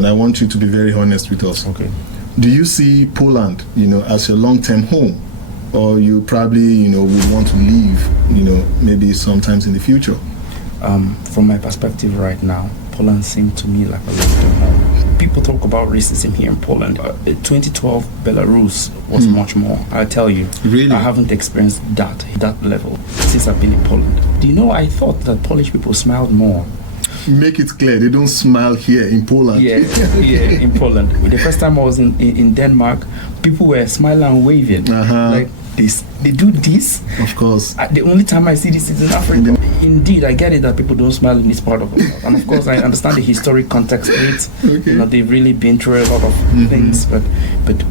And I want you to be very honest with us. Okay. Do you see Poland, as your long-term home? Or you probably, would want to leave, maybe sometimes in the future? From my perspective right now, Poland seems to me like a long-term home. People talk about racism here in Poland. 2012, Belarus was much more. I tell you, really? I haven't experienced that level since I've been in Poland. Do you know, I thought that Polish people smiled more. Make it clear, they don't smile here in Poland. Yeah, in Poland. The first time I was in Denmark, people were smiling and waving. Like this. They do this. Of course. The only time I see this is in Africa. Indeed, I get it that people don't smile in this part of the world. And of course, I understand the historic context of it. Okay. They've really been through a lot of things. But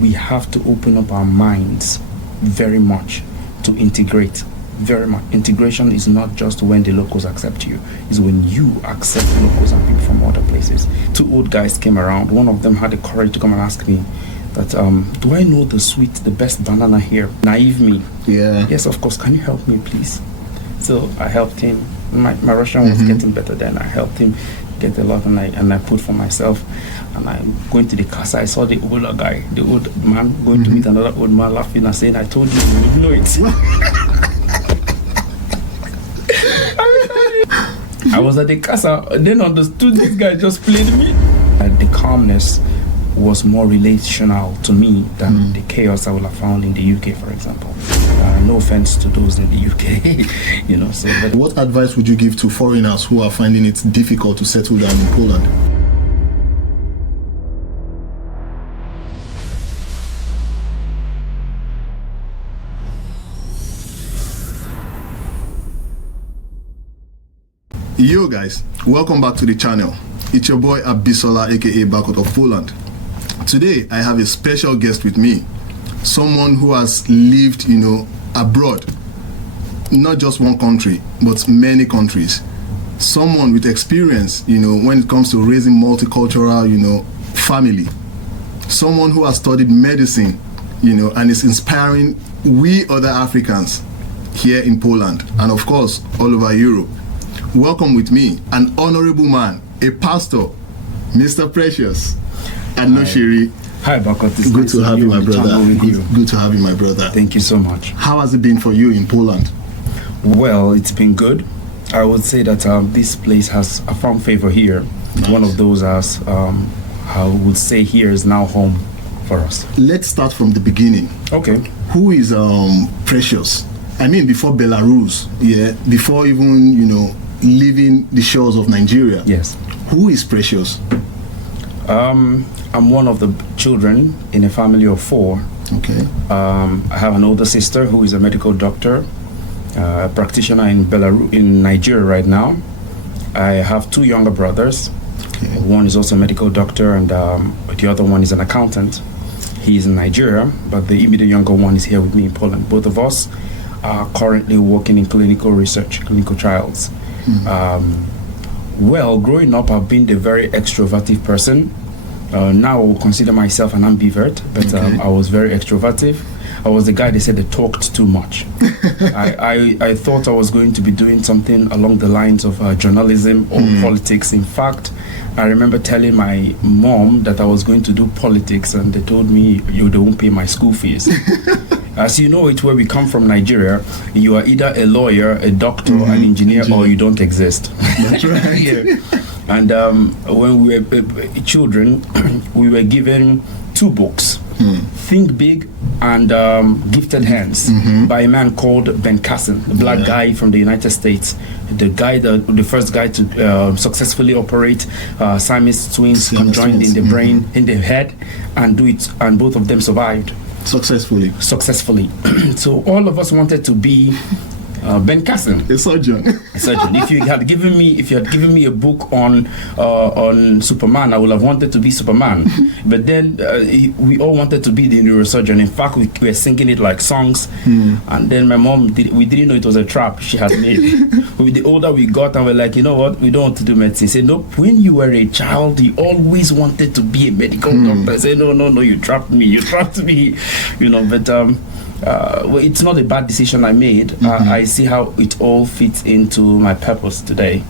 we have to open up our minds very much to integrate. Very much. Integration is not just when the locals accept you. It's when you accept locals and people from other places. Two old guys came around. One of them had the courage to come and ask me that, do I know the best banana here? Naive me. Yeah. Yes, of course. Can you help me, please? So I helped him. My Russian was getting better then. I helped him get a lot, and I put for myself. And I'm going to the casa. I saw the older guy, the old man, going to meet another old man, laughing and saying, "I told you, you would know it." I was at the casa, then understood this guy just played me. And the calmness was more relational to me than the chaos I would have found in the UK, for example. No offense to those in the UK, What advice would you give to foreigners who are finding it difficult to settle down in Poland? Yo guys, welcome back to the channel. It's your boy Abisola, aka Bakot of Poland. Today I have a special guest with me, someone who has lived, abroad, not just one country, but many countries. Someone with experience, when it comes to raising multicultural, family. Someone who has studied medicine, and is inspiring we other Africans here in Poland, and of course, all over Europe. Welcome with me, an honorable man, a pastor, Mr. Precious, and Noshiri. Hi, Bakot. It's good to have you, my brother. Good to have you, my brother. Thank you so much. How has it been for you in Poland? Well, it's been good. I would say that this place has a found favor here. Nice. One of those, as I would say, here is now home for us. Let's start from the beginning. Okay. Who is Precious? I mean, before Belarus, before even, leaving the shores of Nigeria. Yes. Who is Precious? I'm one of the children in a family of 4. Okay. I have an older sister who is a medical doctor, a practitioner in Belarus, in Nigeria right now. I have 2 younger brothers. Okay. One is also a medical doctor, and the other one is an accountant. He is in Nigeria, but the immediate younger one is here with me in Poland. Both of us are currently working in clinical research, clinical trials. Well, growing up, I've been a very extroverted person. Now I will consider myself an ambivert, but I was very extroverted. I was the guy they said that talked too much. I thought I was going to be doing something along the lines of journalism or politics. In fact, I remember telling my mom that I was going to do politics, and they told me, you don't pay my school fees. As you know, it's where we come from, Nigeria. You are either a lawyer, a doctor, an engineer, or you don't exist. That's right. Yeah. And when we were children, we were given 2 books. Think Big and Gifted Hands by a man called Ben Carson, a black guy from the United States. The first guy to successfully operate Siamese twins conjoined in the brain, in the head, and do it, and both of them survived. Successfully. So all of us wanted to be Ben Carson, a surgeon. If you had given me a book on Superman, I would have wanted to be Superman. But then we all wanted to be the neurosurgeon. In fact, we were singing it like songs. And then my mom we didn't know it was a trap she had made. The older we got, and we're like, you know what, we don't want to do medicine. She said, nope, when you were a child, you always wanted to be a medical doctor. I said, no, you trapped me. But well, it's not a bad decision I made. I see how it all fits into my purpose today.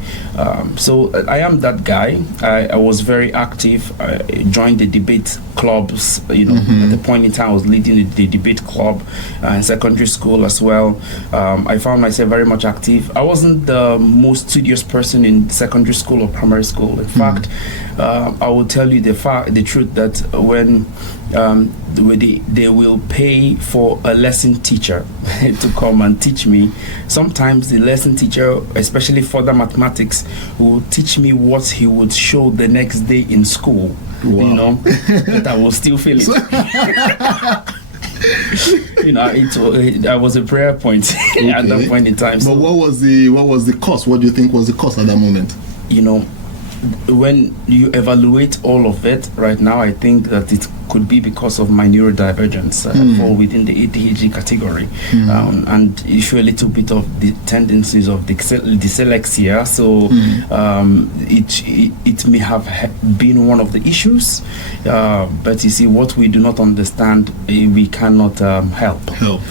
So I am that guy. I was very active. I joined the debate clubs. At the point in time I was leading the debate club in secondary school as well. I found myself very much active. I wasn't the most studious person in secondary school or primary school. In fact, I will tell you the truth that when they will pay for a lesson teacher to come and teach me. Sometimes the lesson teacher, especially further mathematics, will teach me what he would show the next day in school. Wow. But I will still feel it. I was a prayer point at that point in time. But what was the cost? What do you think was the cost at that moment? When you evaluate all of it right now, I think that it could be because of my neurodivergence. I fall within the ADHD category, and you show a little bit of the tendencies of dyslexia. So it may have been one of the issues, but you see, what we do not understand, we cannot help.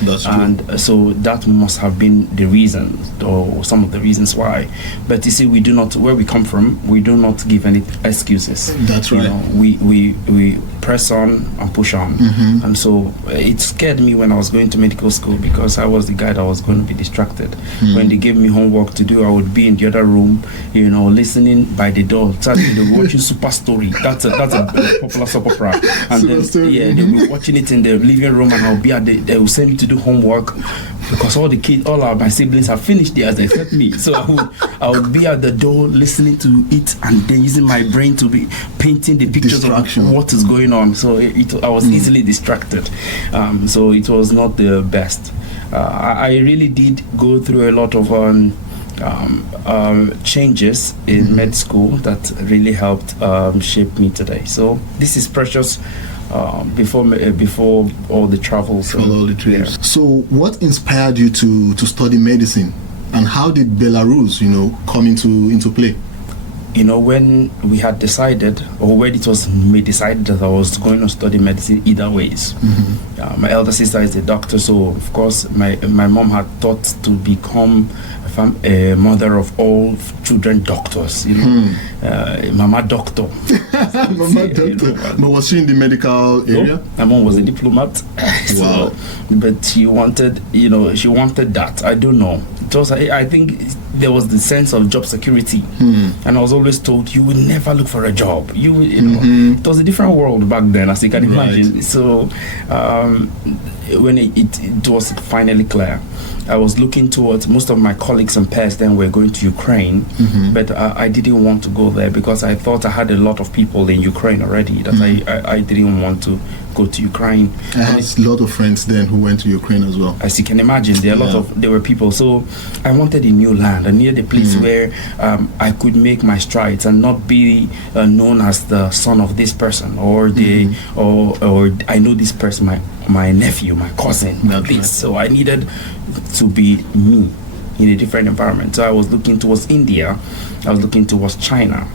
That's true. And so that must have been the reason, or some of the reasons why. But you see, we do not, where we come from, we do not give any excuses. That's right. We press on and push on. And so it scared me when I was going to medical school, because I was the guy that was going to be distracted. When they gave me homework to do, I would be in the other room, listening by the door, watching Super Story. That's a popular soap opera. And then, they were watching it in the living room, and I'll be they will send me to do homework, because all my siblings have finished theirs except me. So I would be at the door listening to it, and then using my brain to be painting the pictures of what is going on. So I was easily distracted. So it was not the best. I really did go through a lot of changes in med school that really helped shape me today. So this is precious. Before all the travels. All the trips. So what inspired you to study medicine, and how did Belarus, come into play? When we had decided, or when it was me decided that I was going to study medicine either ways. My elder sister is a doctor, so of course my mom had thought to become a mother of all children doctors. Mama doctor. Mama doctor. But was she in the medical area? No, my mom was a diplomat. Wow. But she wanted, she wanted that. I don't know. It was, I think there was the sense of job security, and I was always told you will never look for a job. It was a different world back then, as you can imagine. Right. So when it was finally clear, I was looking towards, most of my colleagues and peers then were going to Ukraine, but I didn't want to go there, because I thought I had a lot of people in Ukraine already, that I didn't want to go to Ukraine. I had a lot of friends then who went to Ukraine as well. As you can imagine, there were people. So I wanted a new land. I needed a place where I could make my strides and not be known as the son of this person, or or I know this person, my nephew, my cousin, this. Right. So I needed to be me in a different environment. So I was looking towards India. I was looking towards China.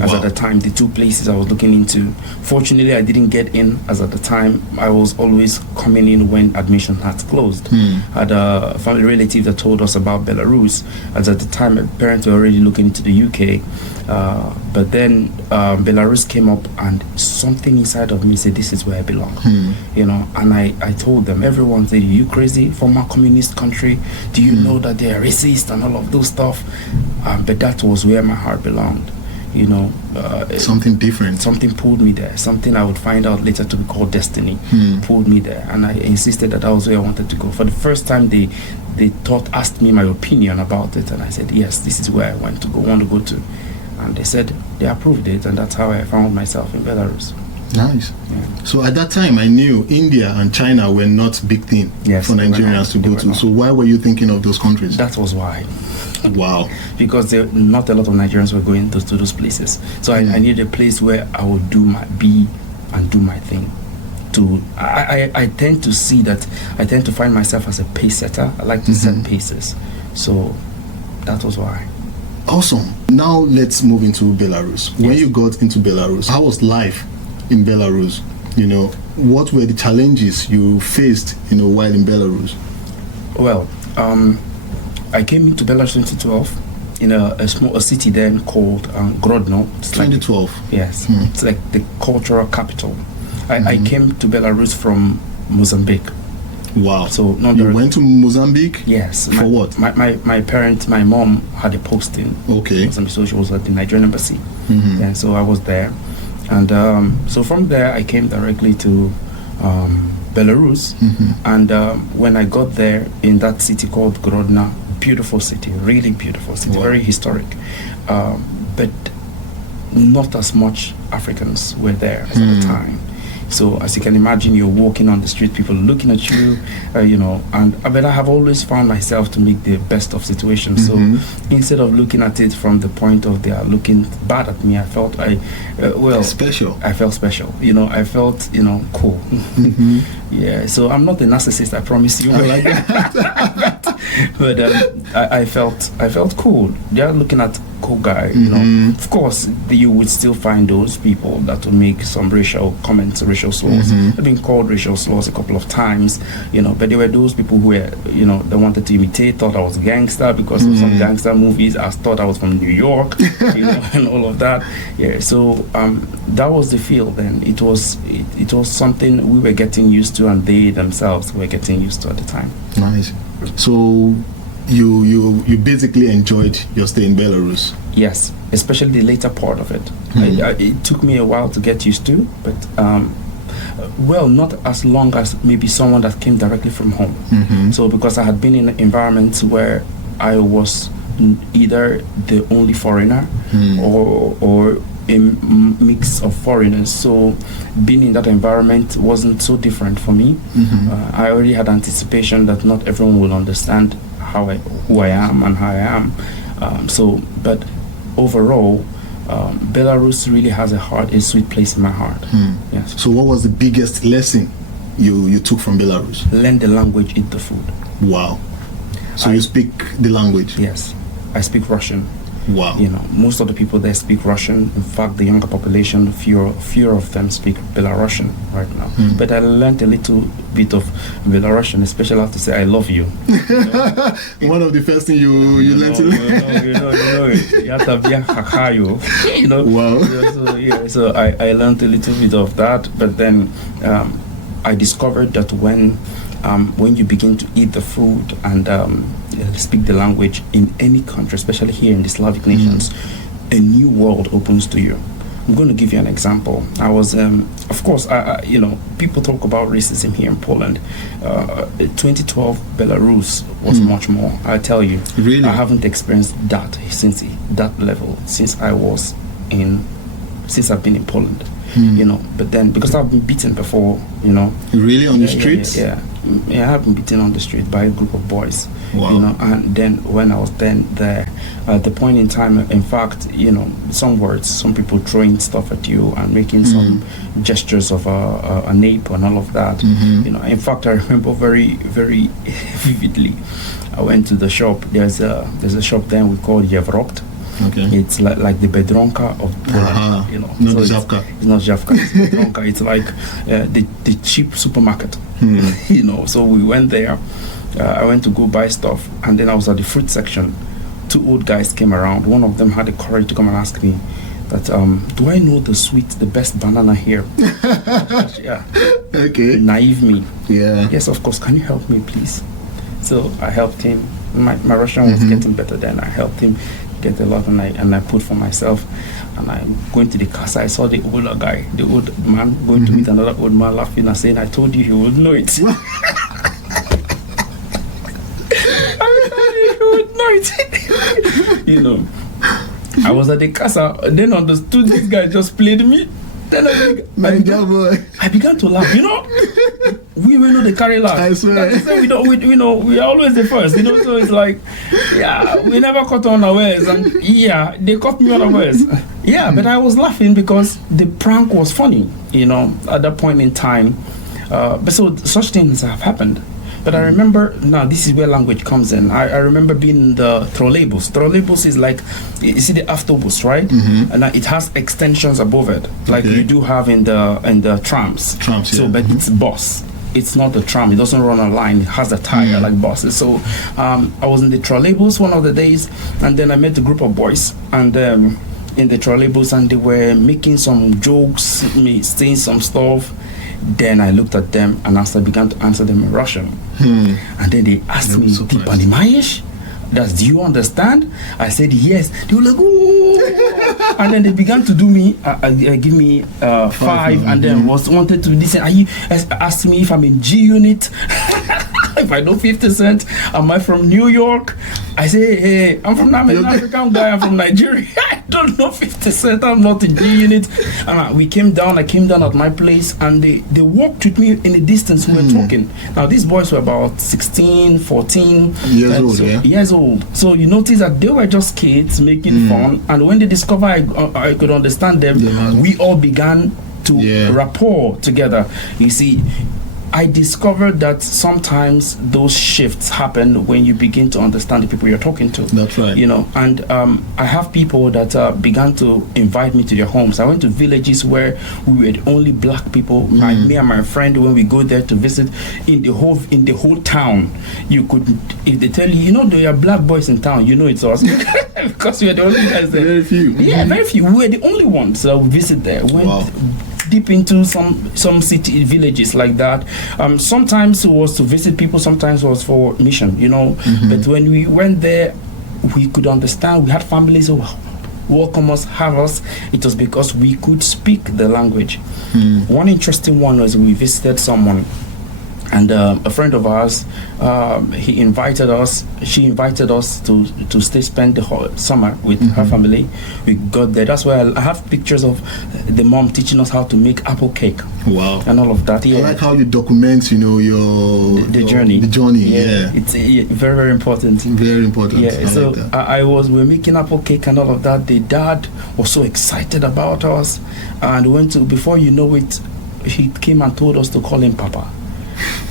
As at the time, the two places I was looking into. Fortunately, I didn't get in, as at the time I was always coming in when admission had closed. I had a family relative that told us about Belarus, as at the time my parents were already looking into the UK. But then Belarus came up, and something inside of me said, this is where I belong. And I told them, everyone said, are you crazy? Former communist country, do you know that they are racist and all of those stuff? But that was where my heart belonged. Something different. Something pulled me there. Something I would find out later to be called destiny pulled me there, and I insisted that was where I wanted to go. For the first time, they asked me my opinion about it, and I said, yes, this is where I want to go to. And they said they approved it, and that's how I found myself in Belarus. Nice. Yeah. So at that time, I knew India and China were not big thing for Nigerians to go to. So why were you thinking of those countries? That was why. Wow. Because not a lot of Nigerians were going to those places. So I needed a place where I would do my thing. I tend to see that I tend to find myself as a pace setter. I like to set paces. So that was why. Awesome. Now let's move into Belarus. When you got into Belarus, how was life in Belarus? what were the challenges you faced, while in Belarus? Well, I came into Belarus 2012 in a city then called Grodno. It's 2012. Yes, it's like the cultural capital. I came to Belarus from Mozambique. Wow. So you went to Mozambique? Yes. For what? My mom had a posting. Okay. Mozambique, so she was at the Nigerian embassy. And so I was there. And so from there, I came directly to Belarus. And when I got there in that city called Grodno, beautiful city, really beautiful city, very historic. But not as much Africans were there at the time. So as you can imagine, you're walking on the street, people looking at you, but I have always found myself to make the best of situations. So instead of looking at it from the point of they are looking bad at me, I felt special. I felt special. I felt, cool. Yeah. So I'm not a narcissist, I promise you. But I felt cool. They are looking at cool guy. Of course, you would still find those people that will make some racial comments, racial slurs. I've been called racial slurs a couple of times, but there were those people who were, they wanted to imitate, thought I was a gangster because of some gangster movies. I thought I was from New York, and all of that. Yeah. So that was the feel then. It was something we were getting used to, and they themselves were getting used to at the time. Nice. So you basically enjoyed your stay in Belarus? Yes, especially the later part of it. It took me a while to get used to, but not as long as maybe someone that came directly from home. So because I had been in environments where I was either the only foreigner or a mix of foreigners, so being in that environment wasn't so different for me. I already had anticipation that not everyone will understand who I am and how I am. But overall, Belarus really has a sweet place in my heart. Yes. So what was the biggest lesson you took from Belarus? Learn the language, eat the food. Wow. So you speak the language? Yes, I speak Russian. Wow. Most of the people there speak Russian. In fact, the younger population, fewer of them speak Belarusian right now. But I learned a little bit of Belarusian, especially I have to say I love you. One of the first things you learned to learn. You have to be a Wow. So I learned a little bit of that, but then I discovered that when you begin to eat the food and speak the language in any country, especially here in the Slavic nations, a new world opens to you. I'm going to give you an example. I was, of course, people talk about racism here in Poland. 2012, Belarus was much more. I tell you, really? I haven't experienced that since that level since I've been in Poland. But then because I've been beaten before, Really on the streets? Yeah, I've been beaten on the street by a group of boys. Wow. And then when I was there, at the point in time, in fact, some people throwing stuff at you and making some gestures of a nape and all of that. In fact, I remember very, very vividly. I went to the shop. There's a shop there we call Yevropt. Okay. It's like the Bedronka of Poland, Not so Żabka. It's not Żabka, it's Bedronka. It's like the cheap supermarket, So we went there. I went to go buy stuff, and then I was at the fruit section. Two old guys came around. One of them had the courage to come and ask me that, do I know the best banana here? Yeah. Okay. Naive me. Yeah. Yes, of course. Can you help me, please? So I helped him. My Russian was getting better then. I helped him get a lot, and I put for myself. And I'm going to the casa. I saw the older guy, the old man, going to meet another old man, laughing and saying, "I told you he would know it." I was at the casa, then understood this guy just played me. Then I began to laugh. We know they carry laugh. I swear. We are always the first. So it's like, we never caught unawares, and they caught me unawares. But I was laughing because the prank was funny. At that point in time, but so such things have happened. But I remember, now this is where language comes in. I remember being in the trolleybus. Trolleybus is like, you see the autobus, right? Mm-hmm. And it has extensions above it, like you do have in the trams. Trams, so, yeah. but it's bus. It's not a tram. It doesn't run a line. It has a tire like buses. So I was in the trolleybus one of the days, and then I met a group of boys, and in the trolleybus, and they were making some jokes, saying some stuff. Then I looked at them and I began to answer them in Russian. And then they asked me, "Ты понимаешь? Do you understand?" I said yes. They were like, "Oh!" And then they began to do me, give me 5, and then wanted to listen. Asked me if I'm in G Unit, if I know 50 Cent. Am I from New York? I say, hey, I'm from an African guy. I'm from Nigeria. I don't know 50 Cent. I'm not in G Unit. We came down. I came down at my place, and they walked with me in the distance. We were talking. Now these boys were about 16, 14 years old. So you notice that they were just kids making fun. And when they discovered I could understand them, we all began to rapport together. You see, I discovered that sometimes those shifts happen when you begin to understand the people you're talking to. That's right. You know, and I have people that began to invite me to their homes. I went to villages where we were the only black people. Me and my friend, when we go there to visit, in the whole town, you could, if they tell you, you know, there are black boys in town, you know it's us because we are the only guys there. Very few. Yeah, very few. We were the only ones that would visit there. Deep into some city villages like that. Sometimes it was to visit people, sometimes it was for mission, you know. But when we went there, we could understand. We had families who welcome us, have us. It was because we could speak the language. One interesting one was we visited someone, and a friend of ours, she invited us to stay, spend the whole summer with her family. We got there. That's why I have pictures of the mom teaching us how to make apple cake. Wow. And all of that. Yeah. I like how you document, you know, the journey. The journey, yeah. It's very, very important. Very important. Yeah. So we're making apple cake and all of that. The dad was so excited about us, and before you know it, he came and told us to call him Papa.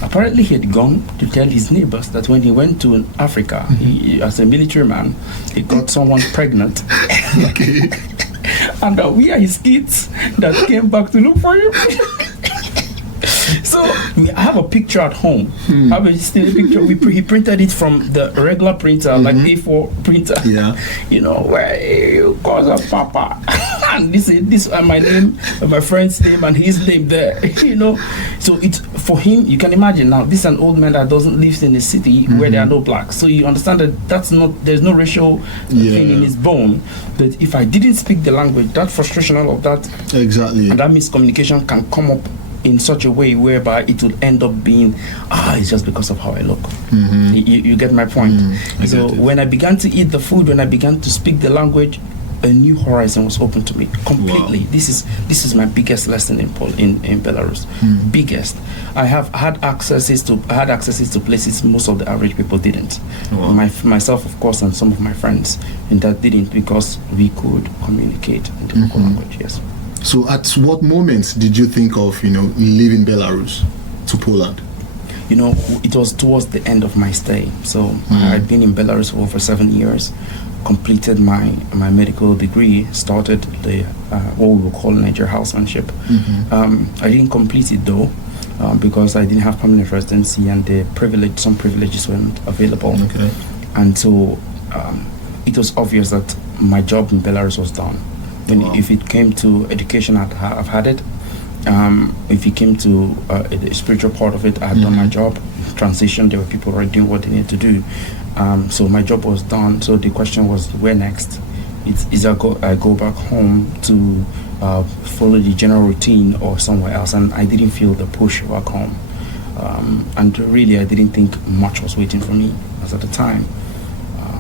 Apparently he had gone to tell his neighbors that when he went to Africa, he, as a military man, he got someone pregnant. Okay. And we are his kids that came back to look for him. So I have a picture at home. I have still a picture. He printed it from the regular printer, like A4 printer. Yeah. You know, where you call a Papa. And this is my name, my friend's name, and his name there. You know, so it's for him. You can imagine now. This is an old man that doesn't live in a city where there are no blacks. So you understand that there's no racial thing in his bone. But if I didn't speak the language, that frustration, all of that, exactly, and that miscommunication can come up in such a way whereby it will end up being it's just because of how I look. You get my point. So when I began to eat the food, when I began to speak the language, a new horizon was open to me completely. Wow. This is my biggest lesson in Belarus. Biggest. I had accesses to places most of the average people didn't. Wow. Myself, of course, and some of my friends, and that didn't, because we could communicate in the local language. Yes. So at what moments did you think of, you know, leaving Belarus to Poland? You know, it was towards the end of my stay. So I'd been in Belarus for over 7 years, completed my medical degree, started the what we will call Nigerian housemanship. I didn't complete it though, because I didn't have permanent residency, and some privileges weren't available. Okay. And so it was obvious that my job in Belarus was done. If it came to education, I've had it. If it came to the spiritual part of it, I had done my job. Transition, there were people already doing what they needed to do. So my job was done. So the question was, where next? I go back home to follow the general routine, or somewhere else? And I didn't feel the push back home. And really, I didn't think much was waiting for me, as at the time.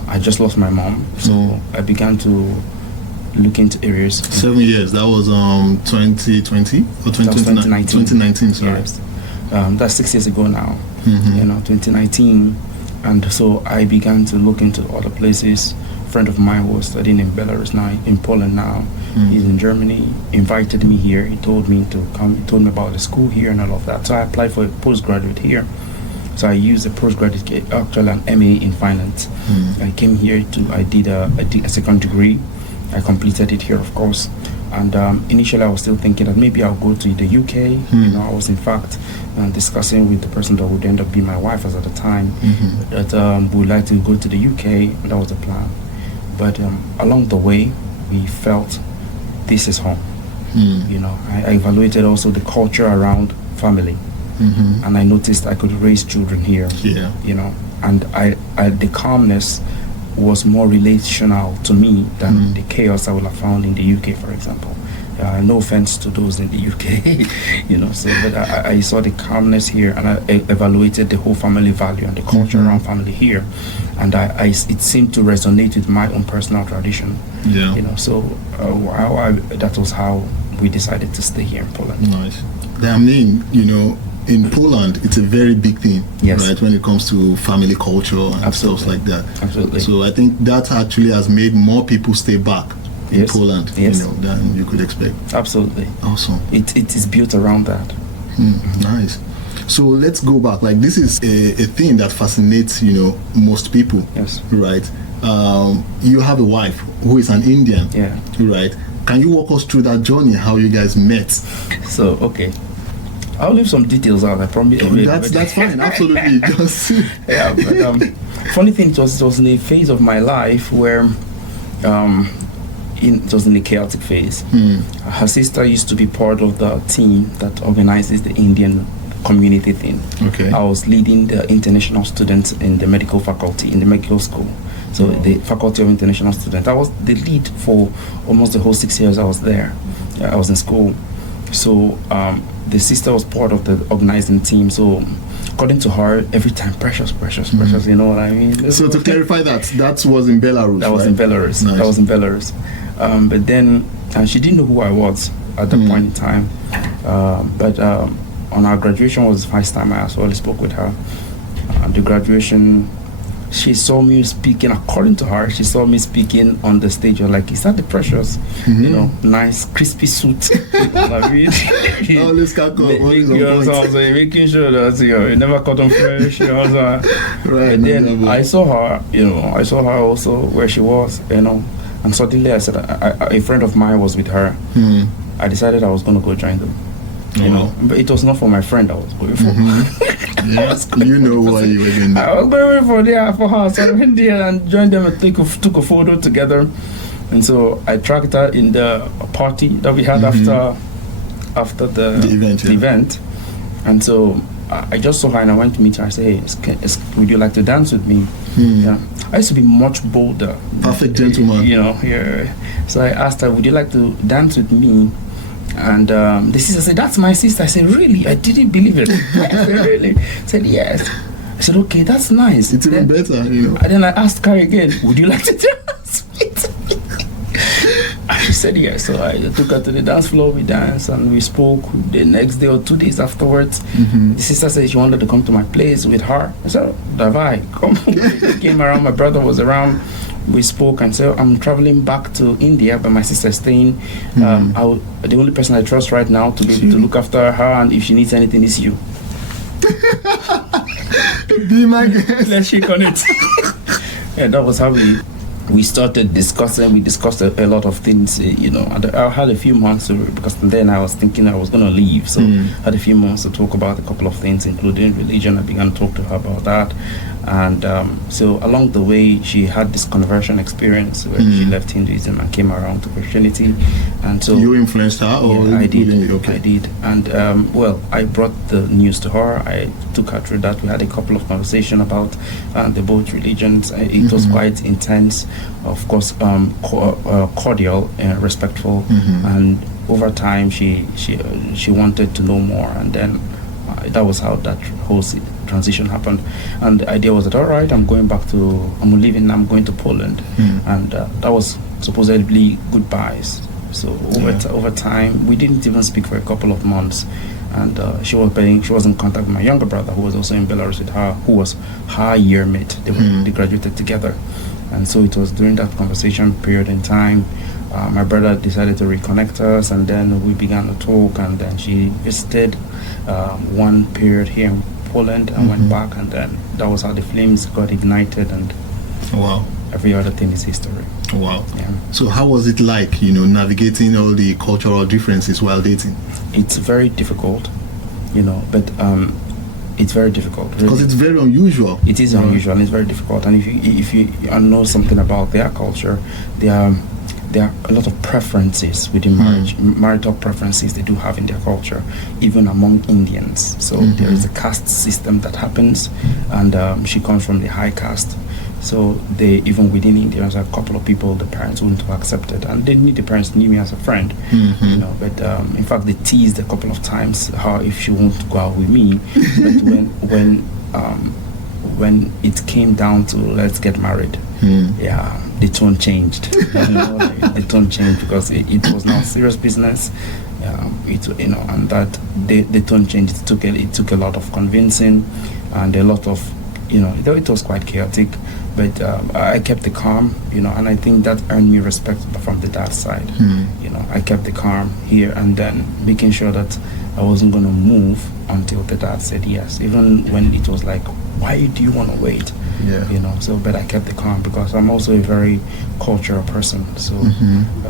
I just lost my mom. So I began to look into areas. 7 years. That was 2020 or 2019. 2019. Sorry. Yes. That's 6 years ago now. You know, 2019, and so I began to look into other places. A friend of mine was studying in Belarus now, in Poland now. He's in Germany. Invited me here. He told me to come. He told me about the school here and all of that. So I applied for a postgraduate here. So I used a postgraduate, actually an MA in finance. I came here I did a second degree. I completed it here, of course. And initially, I was still thinking that maybe I'll go to the UK. You know, I was in fact discussing with the person that would end up being my wife as at the time that we would like to go to the UK, and that was the plan. But along the way, we felt this is home. You know, I evaluated also the culture around family, and I noticed I could raise children here. You know, and the calmness was more relational to me than the chaos I would have found in the UK, for example. No offense to those in the UK, you know. So, but I saw the calmness here, and I evaluated the whole family value and the culture around family here, and it seemed to resonate with my own personal tradition. You know. So that was how we decided to stay here in Poland. Nice. I mean, you know, in Poland, it's a very big thing, right? When it comes to family culture and stuff like that. Absolutely. So I think that actually has made more people stay back in Poland, you know, than you could expect. Absolutely. Awesome. It is built around that. Nice. So let's go back. Like, this is a thing that fascinates, you know, most people. Right? You have a wife who is an Indian. Right? Can you walk us through that journey, how you guys met? So, okay. I'll leave some details out. I promise. That's fine. Absolutely. Just but funny thing, it was in a phase of my life where it was in a chaotic phase. Her sister used to be part of the team that organizes the Indian community thing. I was leading the international students in the medical faculty, in the medical school. So the Faculty of International Students. I was the lead for almost the whole 6 years I was there. I was in school. So the sister was part of the organizing team. So according to her, every time precious, you know what I mean? So to clarify that was in Belarus, That was in Belarus. Nice. That was in Belarus. But then she didn't know who I was at that point in time. But on our graduation was the first time I actually spoke with her. The graduation, she saw me speaking, according to her, she saw me speaking on the stage. You're like, is that the precious, you know, nice, crispy suit? Let's making sure that, you know, you never cut on fresh. You know, right. And then I saw her, you know, also where she was, you know, and suddenly I said, a friend of mine was with her. I decided I was going to go join them. You know, but it was not for my friend I was going for. You know why you were doing that. I was going for her, so I went there and joined them and took a photo together. And so I tracked her in the party that we had after the event. And so I just saw her and I went to meet her. I said, hey, would you like to dance with me? Yeah. I used to be much bolder. Perfect gentleman. You know, So I asked her, would you like to dance with me? And the sister said, that's my sister. I said, really? I didn't believe it. I said, really? I said, yes. I said, okay, that's nice. It's even better, you know. And then I asked her again, would you like to dance with me? And she said, yes. So I took her to the dance floor, we danced, and we spoke the next day or 2 days afterwards. The sister said she wanted to come to my place with her. I said, Davai, come. She came around, my brother was around. We spoke and said, I'm traveling back to India, but my sister's staying. The only person I trust right now to be able to look after her, and if she needs anything, is you. Be my guest. Let's shake on it. Yeah, that was how we started discussing. We discussed a lot of things, you know. And I had a few months because then I was thinking I was going to leave, so I had a few months to talk about a couple of things, including religion. I began to talk to her about that. And so along the way, she had this conversion experience where she left Hinduism and came around to Christianity. And so you influenced her, or I did. Okay. I did. And well, I brought the news to her. I took her through that. We had a couple of conversations about the both religions. It was quite intense, of course, cordial and respectful. And over time, she wanted to know more. And then that was how that whole transition happened. And the idea was that, all right, I'm going to Poland. And that was supposedly goodbyes. So over time, we didn't even speak for a couple of months. And she was in contact with my younger brother, who was also in Belarus with her, who was her year mate. They graduated together. And so it was during that conversation period in time, my brother decided to reconnect us, and then we began to talk, and then she visited one period here in Poland and went back, and then that was how the flames got ignited, and Wow. every other thing is history. Wow. Yeah. So how was it like, navigating all the cultural differences while dating? It's very difficult, but it's very difficult. Really. Because it's very unusual. It is unusual and it's very difficult. And if you know something about their culture, there are a lot of preferences within marriage, marital preferences they do have in their culture, even among Indians. So there is a caste system that happens, and she comes from the high caste. So even within India, there's a couple of people the parents wouldn't have accepted, and the parents knew me as a friend, But in fact, they teased a couple of times how if she won't go out with me. But when it came down to let's get married, the tone changed. The tone changed because it was now serious business. And that the tone changed. It took a lot of convincing, and a lot of it was quite chaotic. But I kept the calm, and I think that earned me respect from the dad side. I kept the calm here, and then making sure that I wasn't going to move until the dad said yes, even when it was like, why do you want to wait? But I kept the calm because I'm also a very cultural person. So,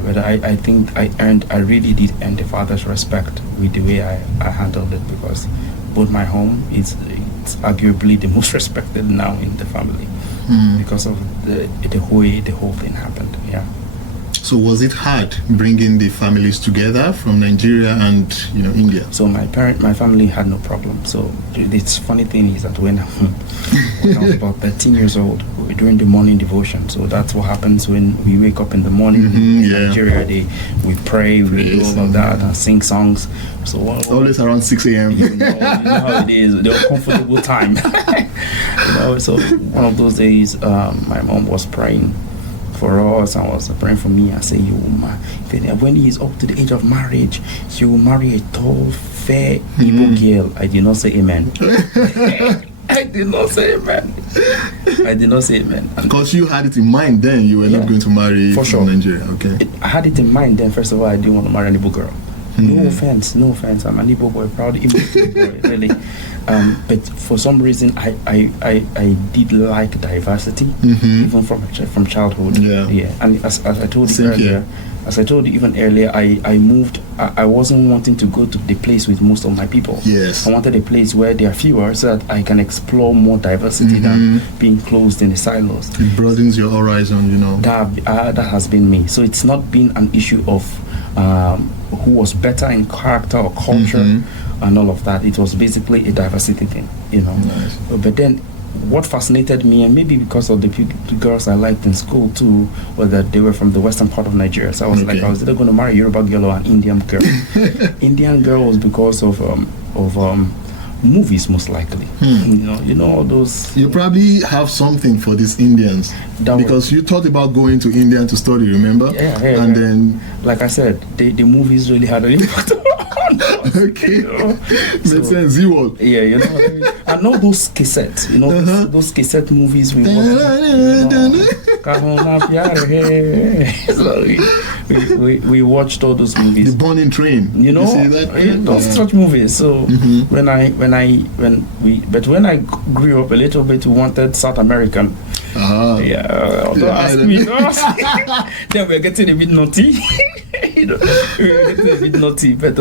but I think I really did earn the father's respect with the way I handled it, because both my home it's arguably the most respected now in the family because of the way the whole thing happened. Yeah. So was it hard bringing the families together from Nigeria and India? So my family had no problem. So the funny thing is that when I was about 13 years old, we were doing the morning devotion. So that's what happens when we wake up in the morning in Nigeria. We pray, we do all of that and sing songs. So always around 6 a.m. You know how it is. The comfortable time. So one of those days, my mom was praying for us and was praying for me. I say, when he is up to the age of marriage, he will marry a tall, fair Igbo girl. I did not say amen. I did not say amen. Because you had it in mind then, you were not going to marry for sure. Nigeria. Okay. I had it in mind then. First of all, I didn't want to marry an Igbo girl. No offense. I'm an Igbo boy, proud Igbo boy, really. But for some reason, I did like diversity, even from childhood. Yeah. And as I told you earlier, even earlier, I moved. I wasn't wanting to go to the place with most of my people. Yes. I wanted a place where there are fewer, so that I can explore more diversity than being closed in the silos. It broadens your horizon, That has been me. So it's not been an issue of who was better in character or culture and all of that. It was basically a diversity thing, Nice. But then what fascinated me, and maybe because of the girls I liked in school too, was that they were from the western part of Nigeria. So I was like, I was either going to marry a Yoruba girl or an Indian girl. Indian girl was because of movies, most likely. All those. You probably have something for these Indians because you thought about going to India to study, remember? Yeah. Then, like I said, the movies really had an impact on us. Okay. Makes sense. Z-World. Yeah, and all those cassettes, those cassette movies we watched. We watched all those movies. The Burning Train. You see that? Those such movies. So when I grew up a little bit, we wanted South American. Don't ask me. Then we're getting a bit naughty. But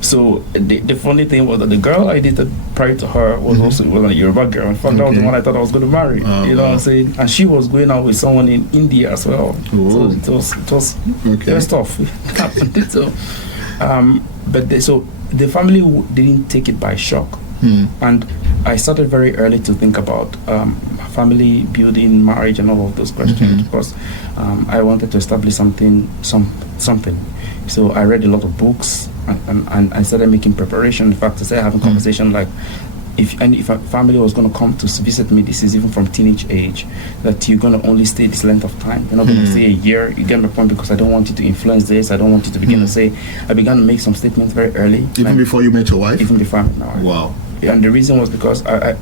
so the funny thing was that the girl I dated prior to her was also a Yoruba girl. In fact, that was the one I thought I was going to marry. What I'm saying? And she was going out with someone in India as well. So it was stuff happened. So the family didn't take it by shock. And I started very early to think about family building, marriage, and all of those questions because I wanted to establish something. So I read a lot of books and I started making preparation. In fact, I started having conversation like, if a family was going to come to visit me, this is even from teenage age, that you're going to only stay this length of time. You're not going to stay a year. You get my point, because I don't want you to influence this. I don't want you to begin to say. I began to make some statements very early. Even before you met your wife? Even before I met my wife. Wow. And the reason was because I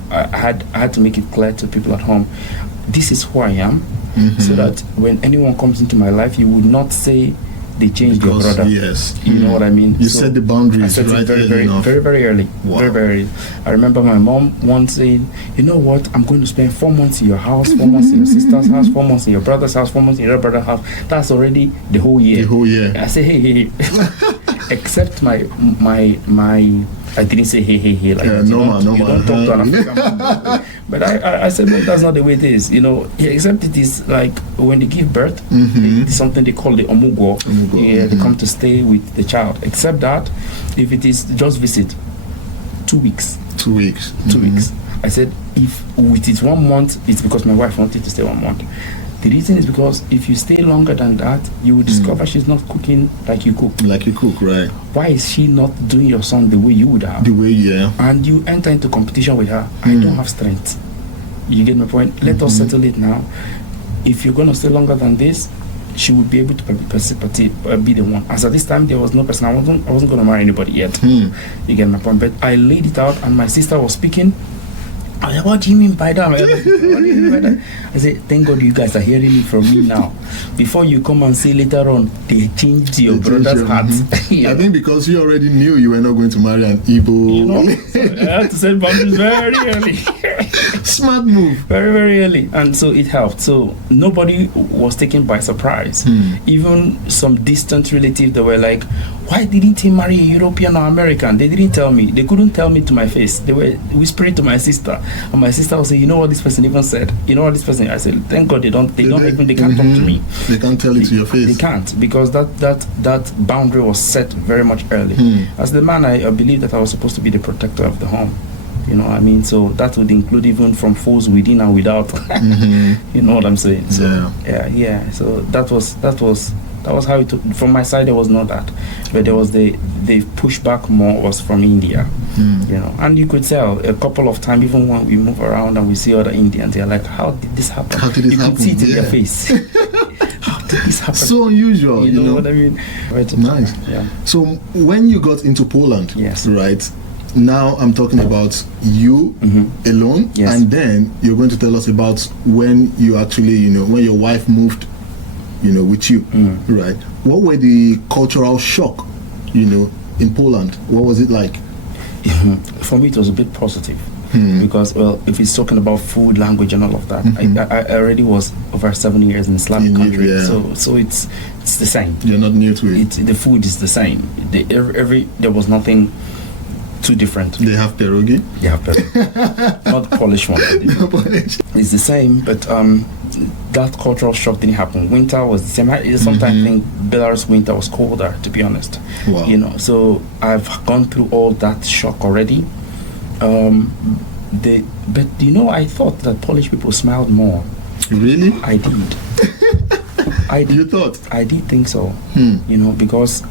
had to make it clear to people at home, this is who I am, so that when anyone comes into my life, you would not say, they changed your brother. Yes. You know what I mean? You set the boundaries I set right it very, early enough. very early. Wow. Very early. I remember my mom once saying, you know what, I'm going to spend 4 months in your house, 4 months in your sister's house, 4 months in your brother's house, 4 months in your brother's house. That's already the whole year. The whole year. I say, hey. Except my I didn't say hey like that. You don't talk to an African man. But I said, no, that's not the way it is. You know, except it is like when they give birth, it's something they call the omugo. Yeah, they come to stay with the child. Except that, if it is just visit, 2 weeks. 2 weeks. 2 weeks. I said, if it is 1 month, it's because my wife wanted to stay 1 month. The reason is because if you stay longer than that, you will discover she's not cooking like you cook. Like you cook, right? Why is she not doing your son the way you would have? The way, yeah. And you enter into competition with her. I don't have strength. You get my point? Let us settle it now. If you're going to stay longer than this, she would be able to be the one. As at this time, there was no person. I wasn't going to marry anybody yet. You get my point? But I laid it out, and my sister was speaking. I was like, what do you mean by that? What do you mean by that? I said, thank God you guys are hearing it from me now. Before you come and say later on, they changed your brother's heart. I think because you already knew you were not going to marry an Igbo. You know, so I had to set boundaries very early. Smart move. Very, very early. And so it helped. So nobody was taken by surprise. Even some distant relatives, they were like, why didn't he marry a European or American? They didn't tell me. They couldn't tell me to my face. They were whispering to my sister. And my sister would say, you know what this person even said? You know what this person? I said, thank God they can't talk to me. They can't tell it to your face. They can't, because that boundary was set very much early. As the man, I believe that I was supposed to be the protector of the home. You know what I mean? So that would include even from foes within and without. You know what I'm saying? So yeah. So that was how it took. From my side, there was not that, but there was the pushback more was from India. You know, and you could tell a couple of times, even when we move around and we see other Indians, they're like, how did this happen? How did this happen? You could see it in their face. How did this happen? So unusual. You know what I mean? Right. Nice. Yeah. So when you got into Poland, yes, right? Now I'm talking about you alone, yes, and then you're going to tell us about when you actually, you know, when your wife moved, you know, with you, right? What were the cultural shock, you know, in Poland? What was it like? For me, it was a bit positive. Because, well, if it's talking about food, language, and all of that, I already was over 7 years in Islamic country, so it's the same. You're not new to it. The food is the same. There was nothing too different. They have pierogi. They have pierogi, not Polish one. No Polish. It's the same, but that cultural shock didn't happen. Winter was the same. I sometimes think Belarus winter was colder, to be honest. Wow. You know, so I've gone through all that shock already. But you know, I thought that Polish people smiled more. Really? I did. You thought? I did think so. You know, because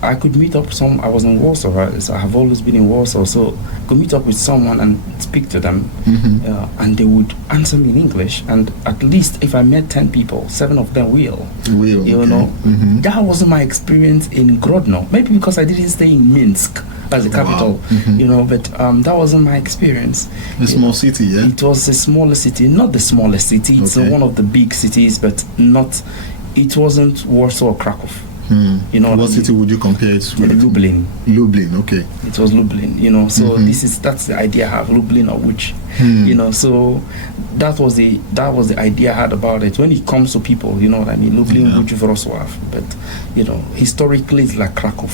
I could meet up I was in Warsaw, right? So I have always been in Warsaw, so I could meet up with someone and speak to them, and they would answer me in English, and at least if I met 10 people, 7 of them will. You know, that wasn't my experience in Grodno. Maybe because I didn't stay in Minsk as a capital, you know, but that wasn't my experience. A small city, yeah? It was a smaller city, not the smallest city, it's one of the big cities, but it wasn't Warsaw or Krakow. You know what city would you compare it with? Lublin. Lublin, okay. It was Lublin, you know. So that's the idea I have, Lublin or which, you know. So that was the idea I had about it. When it comes to people, you know what I mean. Lublin, Łódź, Wrocław, but you know, historically it's like Krakow.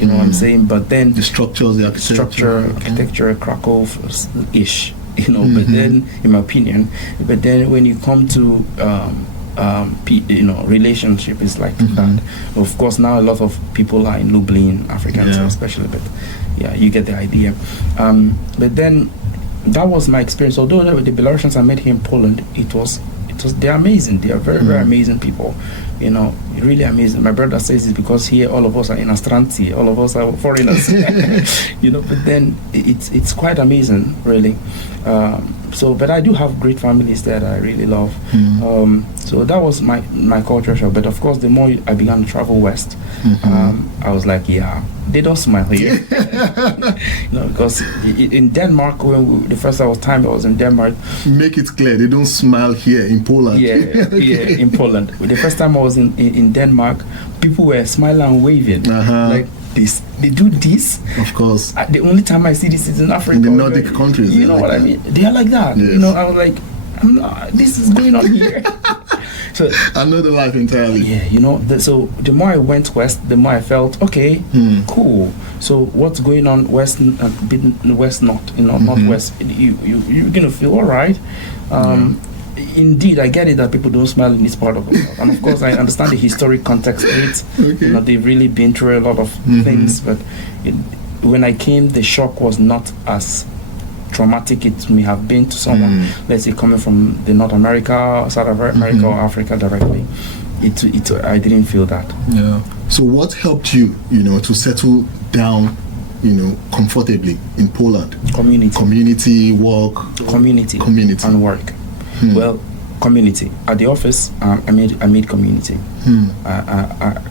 You know what I'm saying? But then the structures, the architecture, Krakow-ish. You know, but then, in my opinion, when you come to you know, relationship is like that. Of course, now a lot of people are in Lublin, Africans especially, but yeah, you get the idea. But then that was my experience. Although the Belarusians I met here in Poland, they're amazing. They are very, very amazing people. You know, really amazing. My brother says it's because here all of us are inastranci, all of us are foreigners. You know, but then it's quite amazing, really. But I do have great families that I really love. So that was my culture shock. But of course, the more I began to travel west, I was like, yeah, they don't smile here. You know, because in Denmark, the first time I was in Denmark. Make it clear, they don't smile here in Poland. Yeah, in Poland. The first time I was in in Denmark, people were smiling and waving. Like they do this. Of course. The only time I see this is in Africa. In the Nordic countries. You know what I mean? They are like that. Yes. You know, I was like, this is going on here. So I know the life entirely. Yeah, you know. So the more I went west, the more I felt cool. So what's going on west, west, not northwest? You're gonna feel all right. Indeed, I get it that people don't smile in this part of the world, and of course, I understand the historic context of it. Okay. You know, they've really been through a lot of things, but when I came, the shock was not as traumatic it may have been to someone, let's say, coming from the North America, South America, or Africa directly. I didn't feel that. Yeah. So what helped you, to settle down, comfortably in Poland? Community, work. Community. And work. Well, community. At the office, I made community.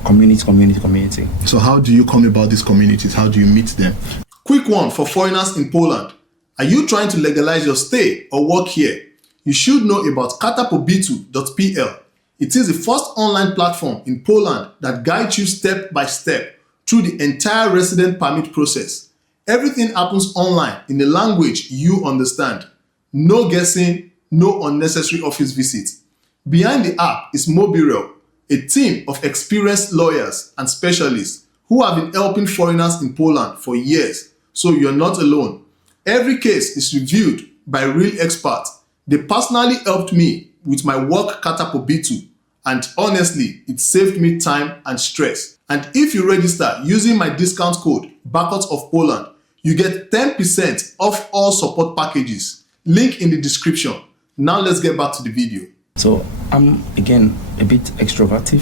Community. So how do you come about these communities? How do you meet them? Quick one for foreigners in Poland. Are you trying to legalize your stay or work here? You should know about kartapobytu.pl. It is the first online platform in Poland that guides you step by step through the entire resident permit process. Everything happens online in a language you understand. No guessing, no unnecessary office visits. Behind the app is Mobirel, a team of experienced lawyers and specialists who have been helping foreigners in Poland for years, so you're not alone. Every case is reviewed by real experts. They personally helped me with my work Kartapobytu, and honestly, it saved me time and stress. And if you register using my discount code Bakot of Poland, you get 10% off all support packages. Link in the description. Now let's get back to the video. So I'm again a bit extroverted,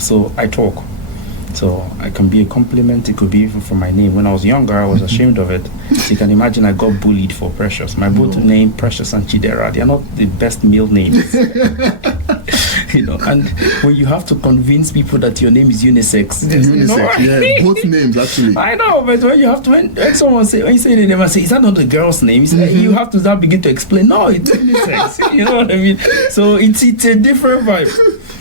so I talk. So I can be a compliment. It could be even from my name. When I was younger, I was ashamed of it. So you can imagine I got bullied for Precious. My both name, Precious and Chidera, they are not the best male names. And when you have to convince people that your name is unisex. Yeah, both names actually. I know, but when you have to, when you say the name, I say, is that not the girl's name? You have to start begin to explain. No, it's unisex. You know what I mean? So it's a different vibe.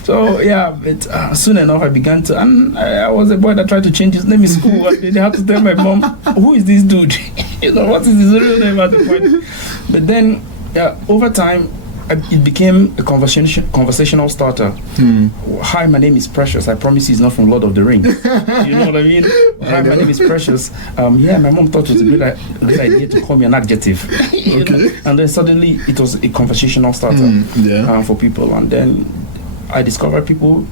So yeah, but soon enough I began to, and I was a boy that tried to change his name in school. And they had to tell my mom, who is this dude? What is his real name at the point? But then over time, it became a conversational starter. Hi, my name is Precious. I promise he's not from Lord of the Rings. You know what I mean? Hi, my name is Precious. My mom thought it was a good idea to call me an adjective. And then suddenly it was a conversational starter for people. And then I discovered people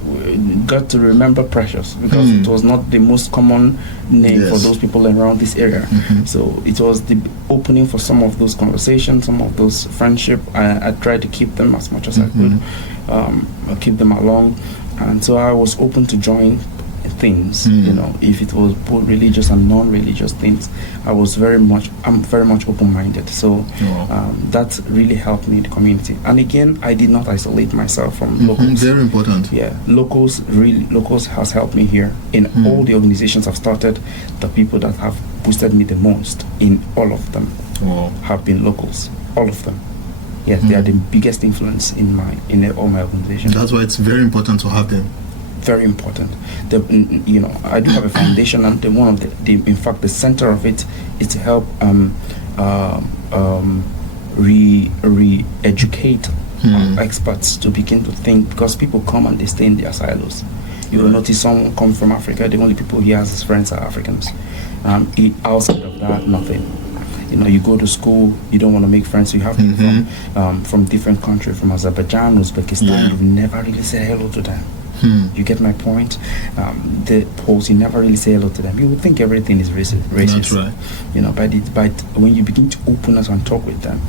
got to remember Precious because it was not the most common name for those people around this area. So it was the opening for some of those conversations, some of those friendship. I tried to keep them as much as I could, keep them along. And so I was open to join things, if it was both religious and non-religious things. I'm very much open-minded. So that really helped me in the community. And again, I did not isolate myself from locals. Very important. Yeah, locals has helped me here in all the organizations I've started. The people that have boosted me the most in all of them have been locals. All of them. Yes, they are the biggest influence in all my organizations. That's why it's very important to have them. Very important. I do have a foundation, and in fact, the center of it is to help re-educate expats to begin to think, because people come and they stay in their silos. You will notice someone come from Africa, the only people he has as friends are Africans. Outside of that, nothing. You go to school, you don't want to make friends, so you have people from different countries, from Azerbaijan, Uzbekistan. You never really say hello to them. You get my point? The Poles, you never really say hello to them. You would think everything is racist. That's right. But when you begin to open us and talk with them,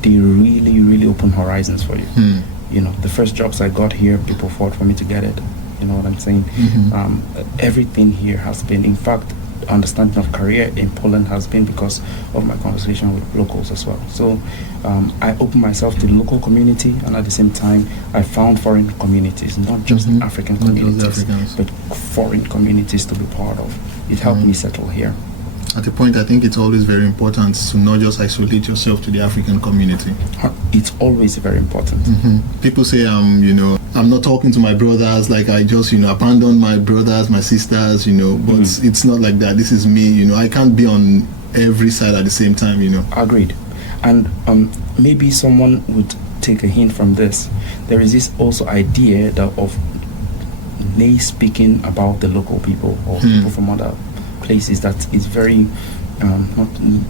they really, really open horizons for you. The first jobs I got here, people fought for me to get it. You know what I'm saying? Everything here has been, in fact, understanding of career in Poland has been because of my conversation with locals as well. So I opened myself to the local community, and at the same time I found foreign communities, not just African communities, but foreign communities to be part of. It helped me settle here. At a point, I think it's always very important to not just isolate yourself to the African community. It's always very important. People say, I'm not talking to my brothers, like I just, abandon my brothers, my sisters, but it's not like that. This is me, I can't be on every side at the same time, Agreed. And maybe someone would take a hint from this. There is this also idea of speaking about the local people or people from other places that is very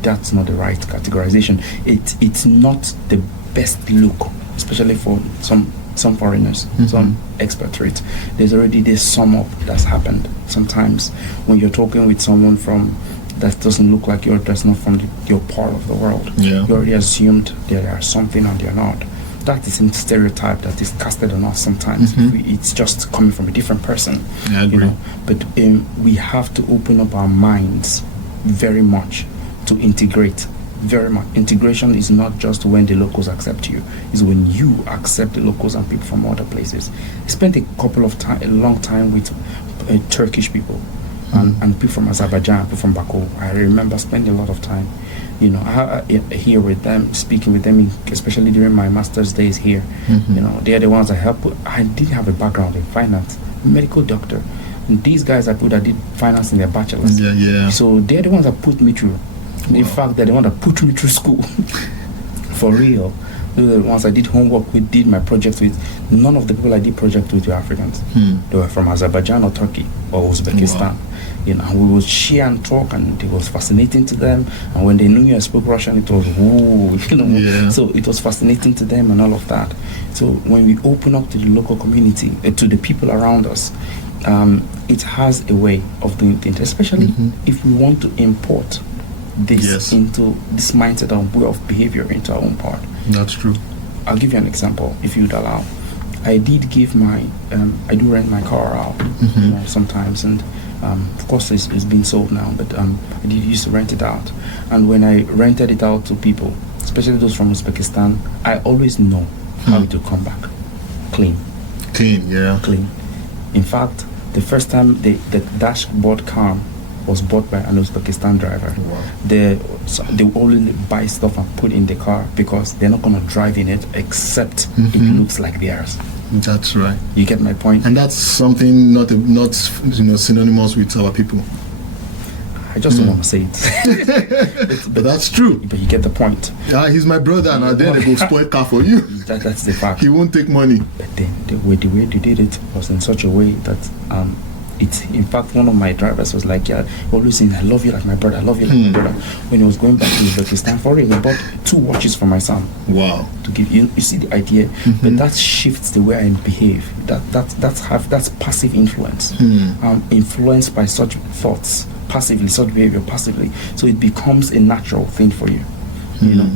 that's not the right categorization. It's not the best look, especially for some foreigners, some expatriates. There's already this sum up that's happened sometimes when you're talking with someone from that doesn't look like that's not from your part of the world. Yeah. You already assumed they are something and they're not. That is a stereotype that is casted on us sometimes. It's just coming from a different person. I agree. But we have to open up our minds very much to integrate. Very much. Integration is not just when the locals accept you. It's when you accept the locals and people from other places. I spent a long time with Turkish people and people from Azerbaijan, people from Bakot. I remember spending a lot of time here with them, speaking with them, especially during my master's days here. They're the ones that help. I did have a background in finance, medical doctor. And these guys are people that did finance in their bachelors. Yeah. So they're the ones that put me through. In fact, they're the ones that put me through school. For real. They're the ones I did homework with, did my projects with. None of the people I did projects with were Africans. They were from Azerbaijan or Turkey or Uzbekistan. Wow. We would share and talk, and it was fascinating to them. And when they knew I spoke Russian, it was woo, Yeah. So it was fascinating to them and all of that. So when we open up to the local community, to the people around us, it has a way of doing things, especially if we want to import this into this mindset and way of behavior into our own part. That's true. I'll give you an example, if you'd allow. I did give I do rent my car out, sometimes, and of course it's been sold now, but I did used to rent it out. And when I rented it out to people, especially those from Uzbekistan, I always know how it will come back. Clean. Clean. In fact, the first time the dashboard cam was bought by an Uzbekistan driver, they will only buy stuff and put in the car because they're not going to drive in it except it looks like theirs. That's right. You get my point? And that's something not synonymous with our people. I just don't want to say it. but that's true. But you get the point. Yeah, he's my brother, and then they go spoil car for you. That's the fact. He won't take money. But then the way they did it was in such a way that in fact, one of my drivers was like, always saying, I love you like my brother, I love you like my brother. When he was going back to Uzbekistan for it, he bought 2 watches for my son. Wow. To give you see the idea, but that shifts the way I behave. That's passive influence. Influenced by such thoughts, passively, such behavior passively. So it becomes a natural thing for you.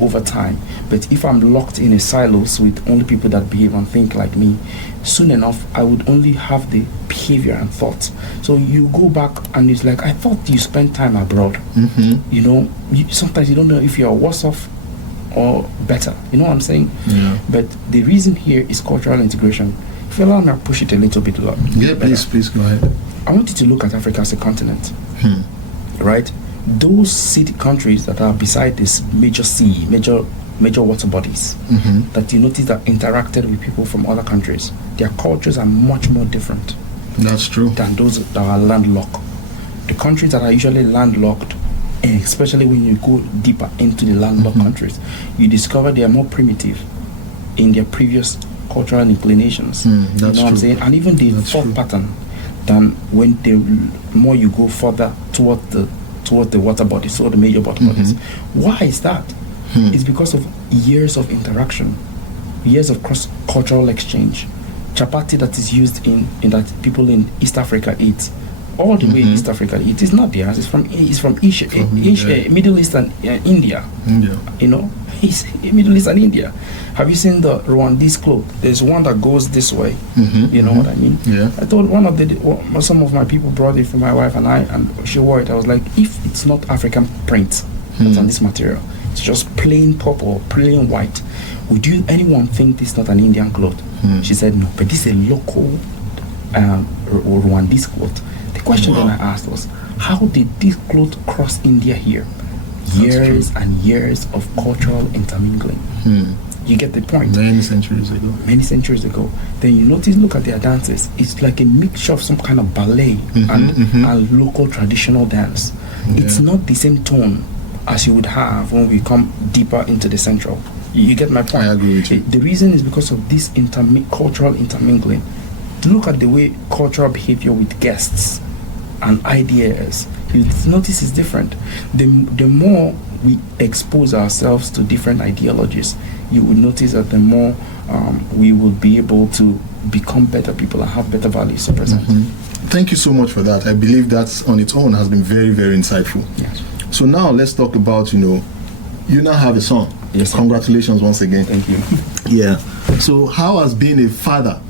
Over time. But if I'm locked in a silos with only people that behave and think like me, soon enough I would only have the behavior and thoughts. So you go back and it's like, I thought you spent time abroad. Sometimes you don't know if you're worse off or better. You know what I'm saying? Yeah. But the reason here is cultural integration. If you allow me, I'll push it a little bit. Yeah, please go ahead. I want you to look at Africa as a continent. Right? Those countries that are beside this major sea, major water bodies, that you notice that interacted with people from other countries, their cultures are much more different. That's true. Than those that are landlocked. The countries that are usually landlocked, and especially when you go deeper into the landlocked countries, you discover they are more primitive in their previous cultural inclinations. That's you know what I'm saying? And even the thought pattern than when the more you go further toward the water bodies, or the major water bodies. Why is that? It's because of years of interaction, years of cross-cultural exchange. Chapati that is used in that people in East Africa eat, all the way East Africa eat, is not theirs. It's from Asia, Middle East and India. It's Middle East and India. Have you seen the Rwandese cloth? There's one that goes this way. You know what I mean? Yeah. I thought some of my people brought it for my wife and I, and she wore it. I was like, if it's not African print that's on this material, it's just plain purple, plain white, would anyone think this is not an Indian cloth? She said no, but this is a local Rwandese cloth. The question then I asked was, how did these clothes cross India here? Years and years of cultural intermingling. You get the point? Many centuries ago. Then you notice, look at their dances. It's like a mixture of some kind of ballet and local traditional dance. Yeah. It's not the same tone as you would have when we come deeper into the central. You get my point? I agree with you. The reason is because of this cultural intermingling. Look at the way cultural behavior with guests and ideas. You notice it's different. The more we expose ourselves to different ideologies, you will notice that the more we will be able to become better people and have better values to present. Thank you so much for that. I believe that on its own has been very, very insightful. Yes. So now let's talk about, you now have a son. Yes. Congratulations once again. Thank you. Yeah. So how has being a father,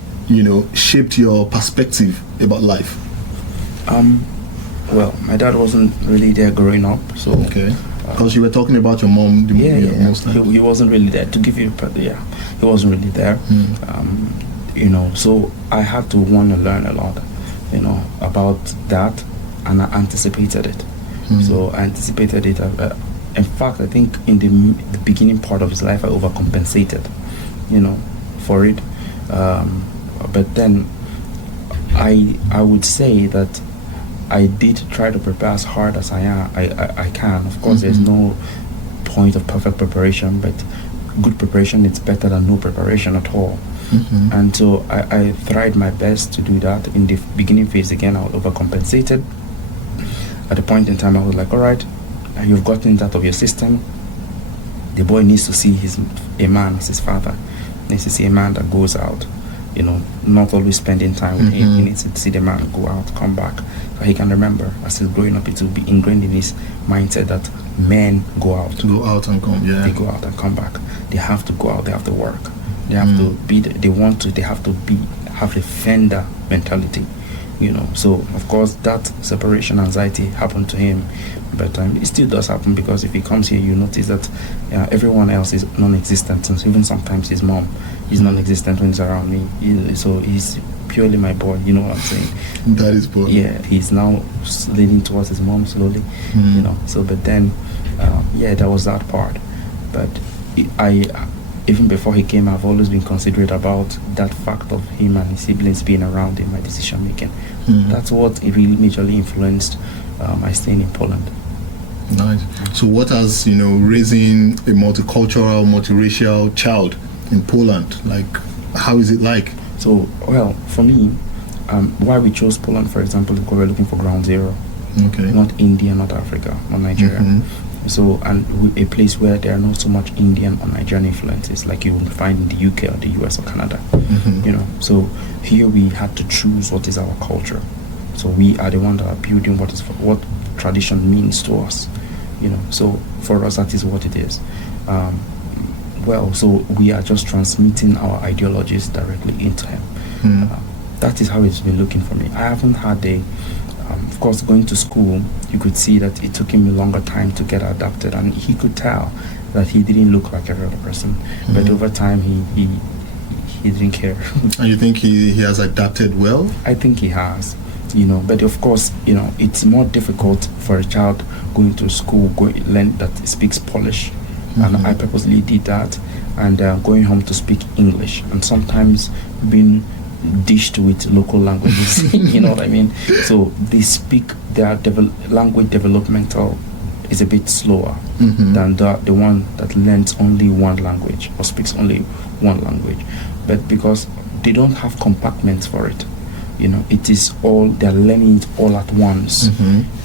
shaped your perspective about life? Well, my dad wasn't really there growing up, so okay. Because you were talking about your mom. Most times. He wasn't really there. To give you, he wasn't really there. So I had to want to learn a lot, about that, and I anticipated it. So I anticipated it. In fact, I think in the beginning part of his life, I overcompensated, for it. But then I would say that I did try to prepare as hard as I can. Of course, there's no point of perfect preparation, but good preparation is better than no preparation at all. And so I tried my best to do that. In the beginning phase, again, I overcompensated. At a point in time, I was like, all right, you've gotten it out of your system. The boy needs to see a man as his father. He needs to see a man that goes out, not always spending time with him. He needs to see the man go out, come back. So he can remember, as he's growing up, it will be ingrained in his mindset that men go out. To go out and come, yeah. They go out and come back. They have to go out, they have to work. They have to be, they have to have a fender mentality. So of course that separation anxiety happened to him, but it still does happen, because if he comes here, you notice that everyone else is non-existent, and even sometimes his mom is non-existent when he's around me. So he's purely my boy, you know what I'm saying? That is boy. Yeah, he's now leaning towards his mom slowly, So, but then, there was that part. But even before he came, I've always been considerate about that fact of him and his siblings being around in my decision making. That's what really majorly influenced my staying in Poland. Nice. So what has, raising a multicultural, multiracial child in Poland, like, how is it like? So, well, for me, why we chose Poland, for example, is because we're looking for ground zero. Okay. Not India, not Africa, not Nigeria. So, and a place where there are not so much Indian or Nigerian influences like you would find in the UK or the US or Canada. So here we had to choose what is our culture. So we are the ones that are building what tradition means to us. So for us, that is what it is. So we are just transmitting our ideologies directly into him. That is how it's been looking for me. I haven't had of course, going to school, you could see that it took him a longer time to get adapted, and he could tell that he didn't look like every other person. But over time, he didn't care. And you think he has adapted well? I think he has, But of course, it's more difficult for a child going to school, learn that speaks Polish, and I purposely did that, and going home to speak English, and sometimes being dished with local languages. You know what I mean? So they speak their language developmental is a bit slower than the one that learns only one language or speaks only one language. But because they don't have compartments for it, it is all, they're learning it all at once.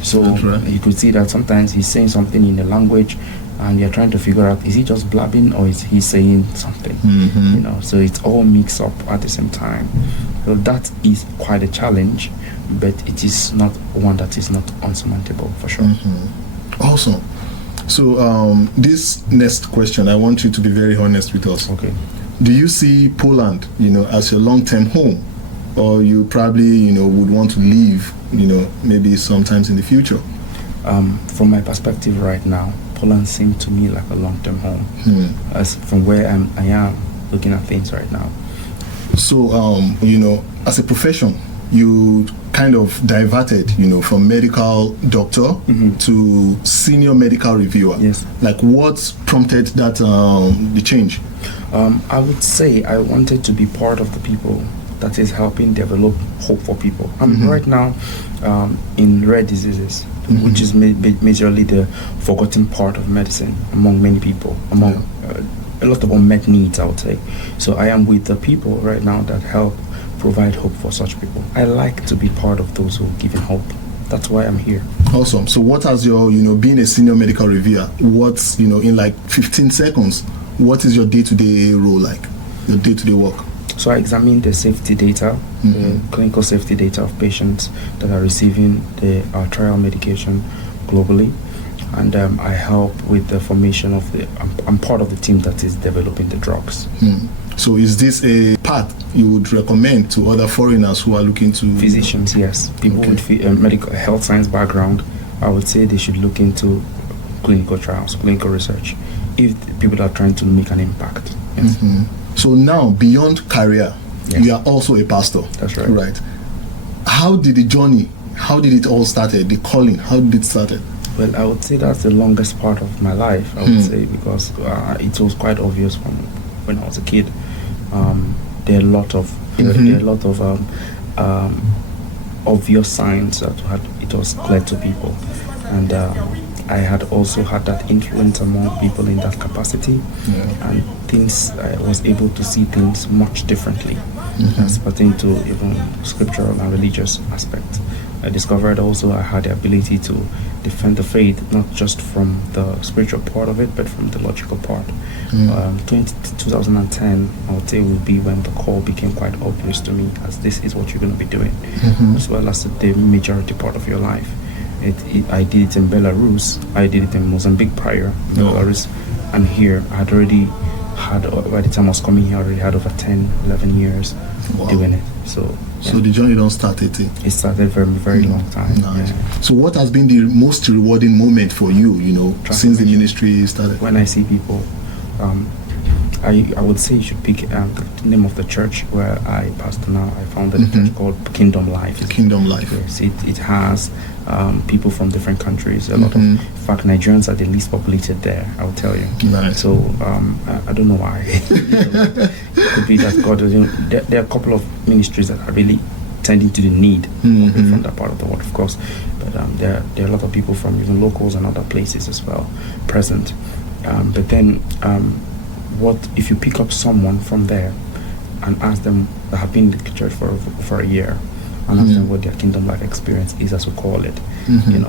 So you could see that sometimes he's saying something in a language and you're trying to figure out, is he just blabbing or is he saying something? So it's all mixed up at the same time. So that is quite a challenge, but it is not one that is not unsurmountable for sure. Awesome. So this next question, I want you to be very honest with us. Okay. Do you see Poland, as your long-term home, or you probably, would want to leave, maybe sometimes in the future? From my perspective right now, Poland seems to me like a long-term home, as from where I am looking at things right now. So, as a profession, you kind of diverted, from medical doctor to senior medical reviewer. Yes. Like, what prompted that the change? I would say I wanted to be part of the people that is helping develop hope for people. I'm right now in rare diseases, which is majorly the forgotten part of medicine among many people, among a lot of unmet needs, I would say. So I am with the people right now that help provide hope for such people. I like to be part of those who are giving hope. That's why I'm here. Awesome. So what has your, being a senior medical reviewer, what's, in like 15 seconds, what is your day-to-day role like, your day-to-day work? So I examine the safety data, the clinical safety data of patients that are receiving the trial medication globally. And I help with the formation of I'm part of the team that is developing the drugs. So is this a path you would recommend to other foreigners who are looking to... Physicians, yes. People with medical health science background, I would say they should look into clinical trials, clinical research, if people are trying to make an impact. Yes. So now, beyond career, you are also a pastor. That's right. Right. How did it all started, the calling, how did it started? Well, I would say that's the longest part of my life, I would say, because it was quite obvious from when I was a kid. There are a lot of obvious signs that it was clear to people, and I had also had that influence among people in that capacity, and I was able to see things much differently as pertain to even scriptural and religious aspects. I discovered also I had the ability to defend the faith, not just from the spiritual part of it, but from the logical part. 2010, I would say, will be when the call became quite obvious to me, as this is what you're going to be doing, as well as the majority part of your life. I did it in Belarus, I did it in Mozambique prior, Belarus, and here I had already had, by the time I was coming here, I already had over 10, 11 years doing it. So the journey don't start at it. It started very, very long time. Nice. So what has been the most rewarding moment for you, since the ministry started? When I see people, I would say you should pick the name of the church where I pastor now. I founded a church called Kingdom Life. Kingdom Life. Yes, it has people from different countries. A lot of, in fact, Nigerians are the least populated there, I will tell you. Nice. So I don't know why. It could be that God, there are a couple of ministries that are really tending to the need from that part of the world, of course. But there are a lot of people from even locals and other places as well present. But then, what if you pick up someone from there and ask them that have been in the church for a year, and ask them what their Kingdom Life experience is, as we call it,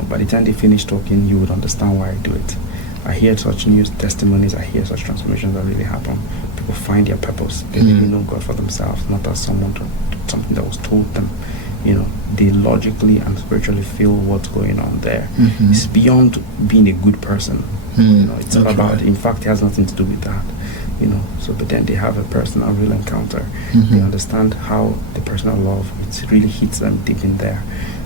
by the time they finish talking, you would understand why I do it. I hear such news testimonies, I hear such transformations that really happen. People find their purpose. They really know God for themselves, not as something that was told them. They logically and spiritually feel what's going on there. It's beyond being a good person. It's all about, in fact, it has nothing to do with that. But then they have a personal real encounter. They understand how the personal love, it really hits them deep in there.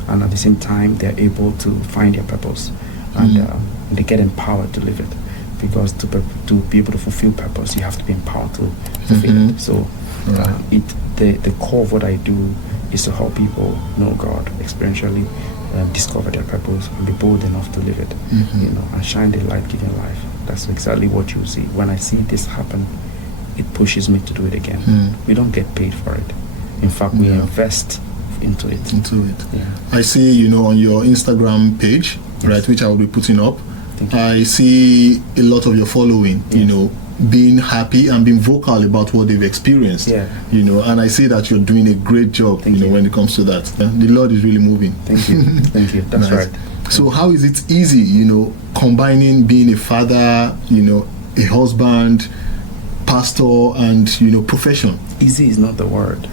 And at the same time, they're able to find their purpose. And they get empowered to live it. Because to be able to fulfill purpose, you have to be empowered to fulfill it. So the core of what I do is to help people know God experientially, discover their purpose, and be bold enough to live it, and shine the light-giving life. That's exactly what you see. When I see this happen, it pushes me to do it again. We don't get paid for it. In fact, we invest into it. Yeah. I see, on your Instagram page, right, which I will be putting up, I see a lot of your following, being happy and being vocal about what they've experienced. And I see that you're doing a great job, when it comes to that. The Lord is really moving. Thank you. That's nice. right. So how is it easy, combining being a father, a husband, pastor, and profession? Easy is not the word.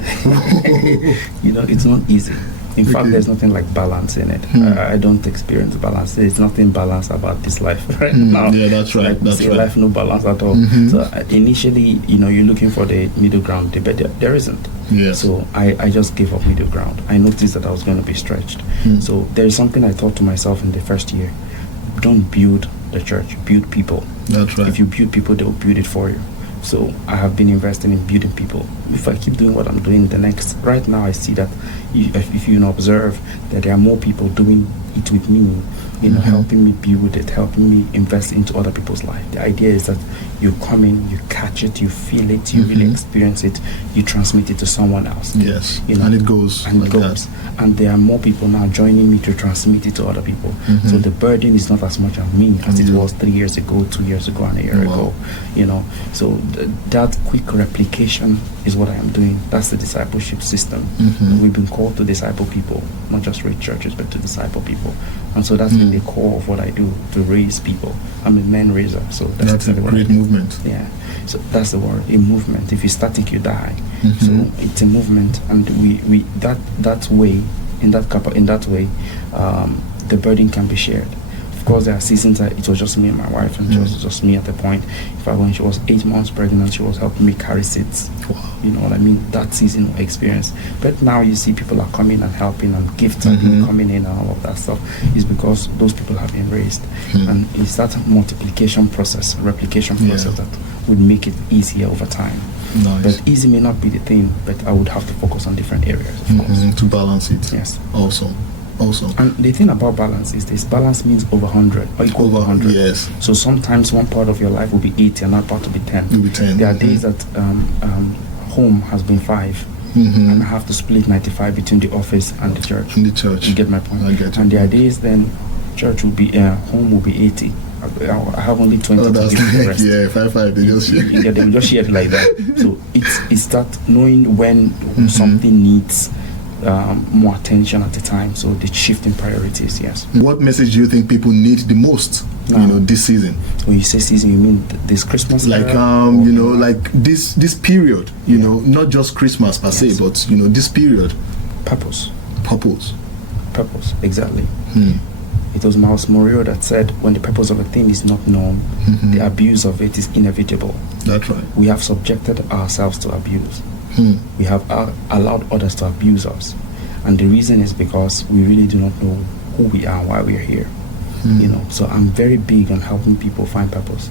It's not easy. In fact, there's nothing like balance in it. I don't experience balance. There's nothing balanced about this life right now. Yeah, that's right. That's right. Life, no balance at all. So initially, you're looking for the middle ground, but there isn't. Yes. So I just gave up middle ground. I noticed that I was going to be stretched. So there is something I thought to myself in the first year: don't build the church, build people. That's right. If you build people, they will build it for you. So I have been investing in building people. If I keep doing what I'm doing, right now I see that if you observe that there are more people doing it with me, helping me build it, helping me invest into other people's life. The idea is that you come in, you catch it, you feel it, you really experience it, you transmit it to someone else. Yes, and it goes. And it goes. And there are more people now joining me to transmit it to other people. So the burden is not as much on me as it was 3 years ago, 2 years ago, and a year ago. So that quick replication is what I am doing. That's the discipleship system. We've been called to disciple people, not just raise churches, but to disciple people. And so that's been the core of what I do, to raise people. I'm a man raiser, so that's a great movement. Yeah, so that's the word, a movement. If you're static, you die. So it's a movement, and we that way, in that way, the burden can be shared. Of course, there are seasons that it was just me and my wife, and it was just me at the point. When she was 8 months pregnant, she was helping me carry seeds. Wow. You know what I mean? That season of experience. But now you see people are coming and helping, and gifts are coming in, and all of that stuff is because those people have been raised. And it's that multiplication process, replication process that would make it easier over time. Nice. But easy may not be the thing, but I would have to focus on different areas, of course. To balance it. Yes. Awesome. And the thing about balance is this: balance means over 100 or equal to 100. Yes. So sometimes one part of your life will be 80, another part will be 10. Will be 10. There are days that home has been 5, and I have to split 95 between the office and the church. In the church. You get my point? I get you. And there are days then church will be home will be 80. I have only 20 to give the rest. Yeah, 5. They just share. Yeah, they will just share it like that. So it's that knowing when something needs more attention at the time. So the shift in priorities. Yes. What message do you think people need the most? This season. When you say season, you mean this Christmas? Like like this period. Not just Christmas per se, but this period. Purpose. Exactly. It was Miles Moreau that said, when the purpose of a thing is not known, the abuse of it is inevitable. That's right. We have subjected ourselves to abuse. We have allowed others to abuse us. And the reason is because we really do not know who we are and why we are here. So I'm very big on helping people find purpose.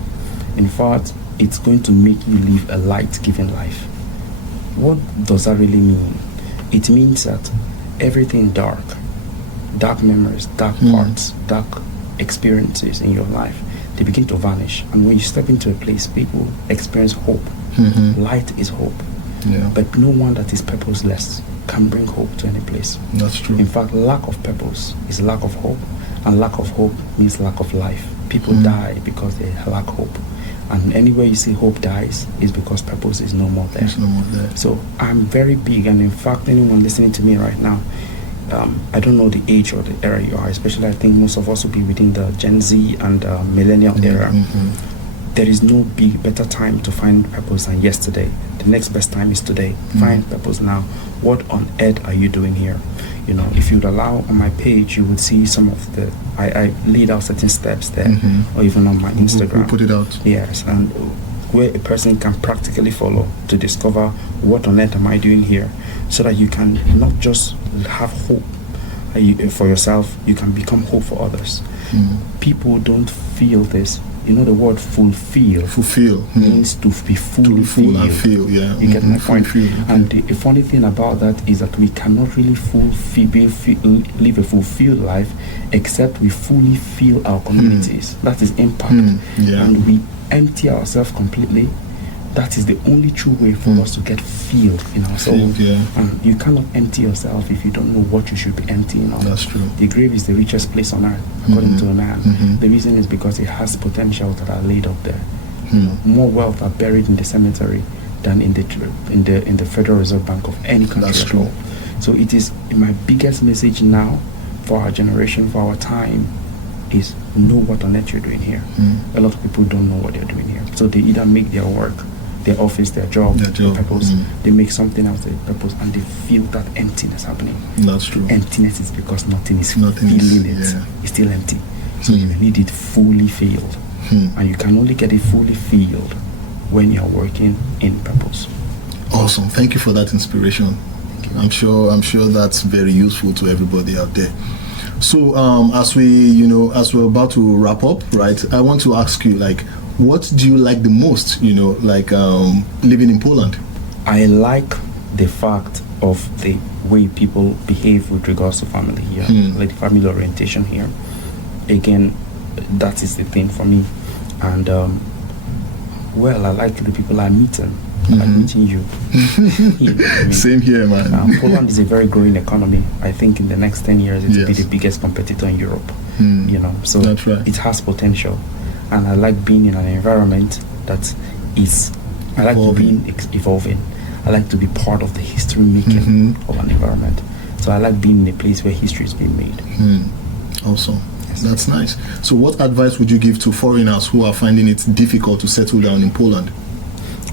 In fact, it's going to make you live a light-giving life. What does that really mean? It means that everything dark memories, dark parts, dark experiences in your life, they begin to vanish. And when you step into a place, people experience hope. Light is hope. Yeah. But no one that is purposeless can bring hope to any place. That's true. In fact, lack of purpose is lack of hope, and lack of hope means lack of life. People die because they lack hope. And anywhere you see hope dies is because purpose is no more there. It's no more there. So I'm very big, and in fact, anyone listening to me right now, I don't know the age or the era you are, especially I think most of us will be within the Gen Z and millennial era. There is no better time to find purpose than yesterday. The next best time is today. Find purpose now. What on earth are you doing here? If you'd allow, on my page, you would see some of the, I laid out certain steps there, or even on my Instagram. We'll put it out. Yes, and where a person can practically follow to discover what on earth am I doing here, so that you can not just have hope for yourself, you can become hope for others. People don't feel this. The word fulfill means to be fully filled. And feel, yeah. You get my point? And okay. the funny thing about that is that we cannot really live a fulfilled life except we fully fill our communities. That is impact. And we empty ourselves completely. That is the only true way for us to get filled in our soul. And you cannot empty yourself if you don't know what you should be emptying on. That's true. The grave is the richest place on earth, according to a man. The reason is because it has potentials that are laid up there. More wealth are buried in the cemetery than in the Federal Reserve Bank of any country. That's at true. all. So it is my biggest message now for our generation, for our time, is know what on earth you're doing here. A lot of people don't know what they're doing here. So they either make their work, their office, their job, their purpose. They make something else their purpose, and they feel that emptiness happening. That's true. Emptiness is because nothing is filling it. It's still empty. So you need it fully filled. And you can only get it fully filled when you're working in purpose. Awesome. Thank you for that inspiration. I'm sure that's very useful to everybody out there. So as we're about to wrap up, right, I want to ask you, like, What do you like the most, like living in Poland? I like the fact of the way people behave with regards to family here, like the family orientation here. Again, that is the thing for me. And well, I like the people I meet. I like meeting you. You know what I mean? Same here, man. Poland is a very growing economy. I think in the next 10 years it will be the biggest competitor in Europe. So that's right. It has potential, and I like being in an environment that is I like to be evolving. I like to be part of the history making of an environment. So I like being in a place where history is being made. Awesome. That's nice. So what advice would you give to foreigners who are finding it difficult to settle down in Poland?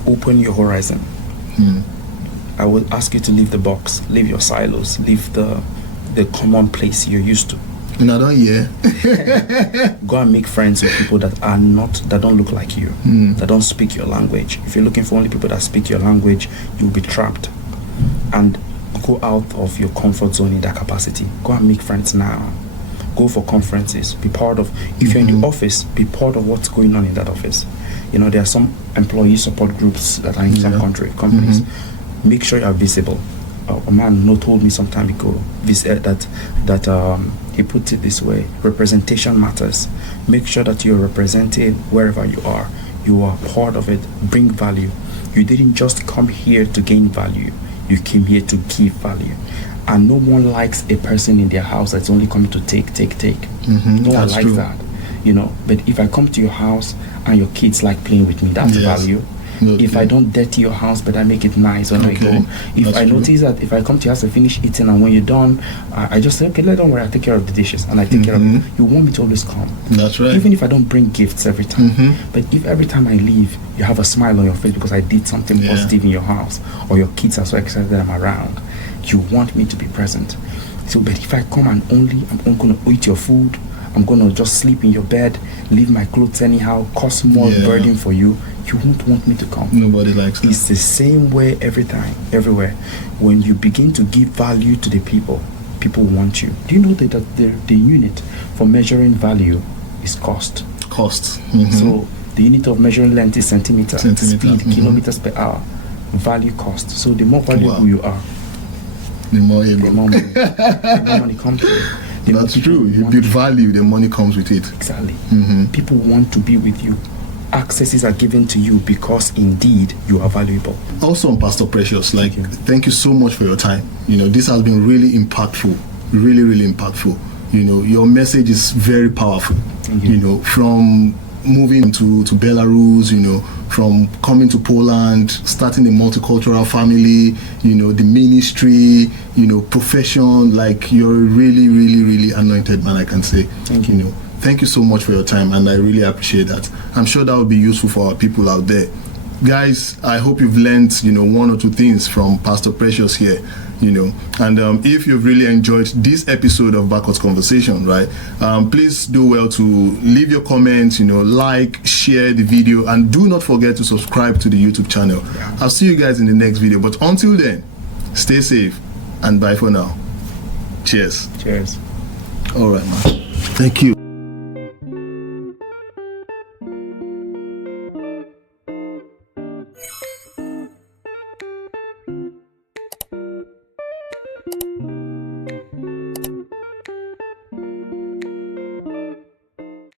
Open your horizon. I would ask you to leave the box, leave your silos, leave the common place you're used to. And I don't hear. Go and make friends with people that don't look like you, that don't speak your language. If you're looking for only people that speak your language, you'll be trapped. And go out of your comfort zone in that capacity. Go and make friends now. Go for conferences. Be part of, if you're in the office, be part of what's going on in that office. There are some employee support groups that are in some companies. Make sure you are visible. A man told me some time ago that he put it this way: representation matters. Make sure that you're represented wherever you are. You are part of it. Bring value. You didn't just come here to gain value. You came here to give value. And no one likes a person in their house that's only coming to take. No one likes that. But if I come to your house and your kids like playing with me, that's value. If I don't dirty your house, but I make it nice when I go. If I notice that if I come to your house and finish eating, and when you're done, I just say, okay, don't worry, I take care of the dishes, and I take care of it. You want me to always come. That's right. Even if I don't bring gifts every time, but if every time I leave, you have a smile on your face because I did something positive in your house, or your kids are so excited that I'm around, you want me to be present. So, but if I come and I'm going to eat your food, I'm going to just sleep in your bed, leave my clothes anyhow, cause more burden for you, you won't want me to come. Nobody likes that. It's the same way every time, everywhere. When you begin to give value to the people want you. Do you know that the unit for measuring value is cost? Cost. So the unit of measuring length is centimeter. Speed, kilometers per hour. Value cost. So the more valuable you are, the more money comes to you. That's true. You build value, the money comes with it. Exactly. People want to be with you. Accesses are given to you because indeed you are valuable. Awesome, Pastor Precious. Thank you so much for your time. This has been really impactful. Really, really impactful. Your message is very powerful. From moving to Belarus, from coming to Poland, starting a multicultural family, the ministry, profession, you're a really, really, really anointed man, I can say. Thank you. Thank you so much for your time, and I really appreciate that. I'm sure that will be useful for our people out there. Guys, I hope you've learned, one or two things from Pastor Precious here, and if you've really enjoyed this episode of Bakot's Conversation, right, please do well to leave your comments, like, share the video, and do not forget to subscribe to the YouTube channel. I'll see you guys in the next video, but until then, stay safe, and bye for now. Cheers. Cheers. All right, man. Thank you.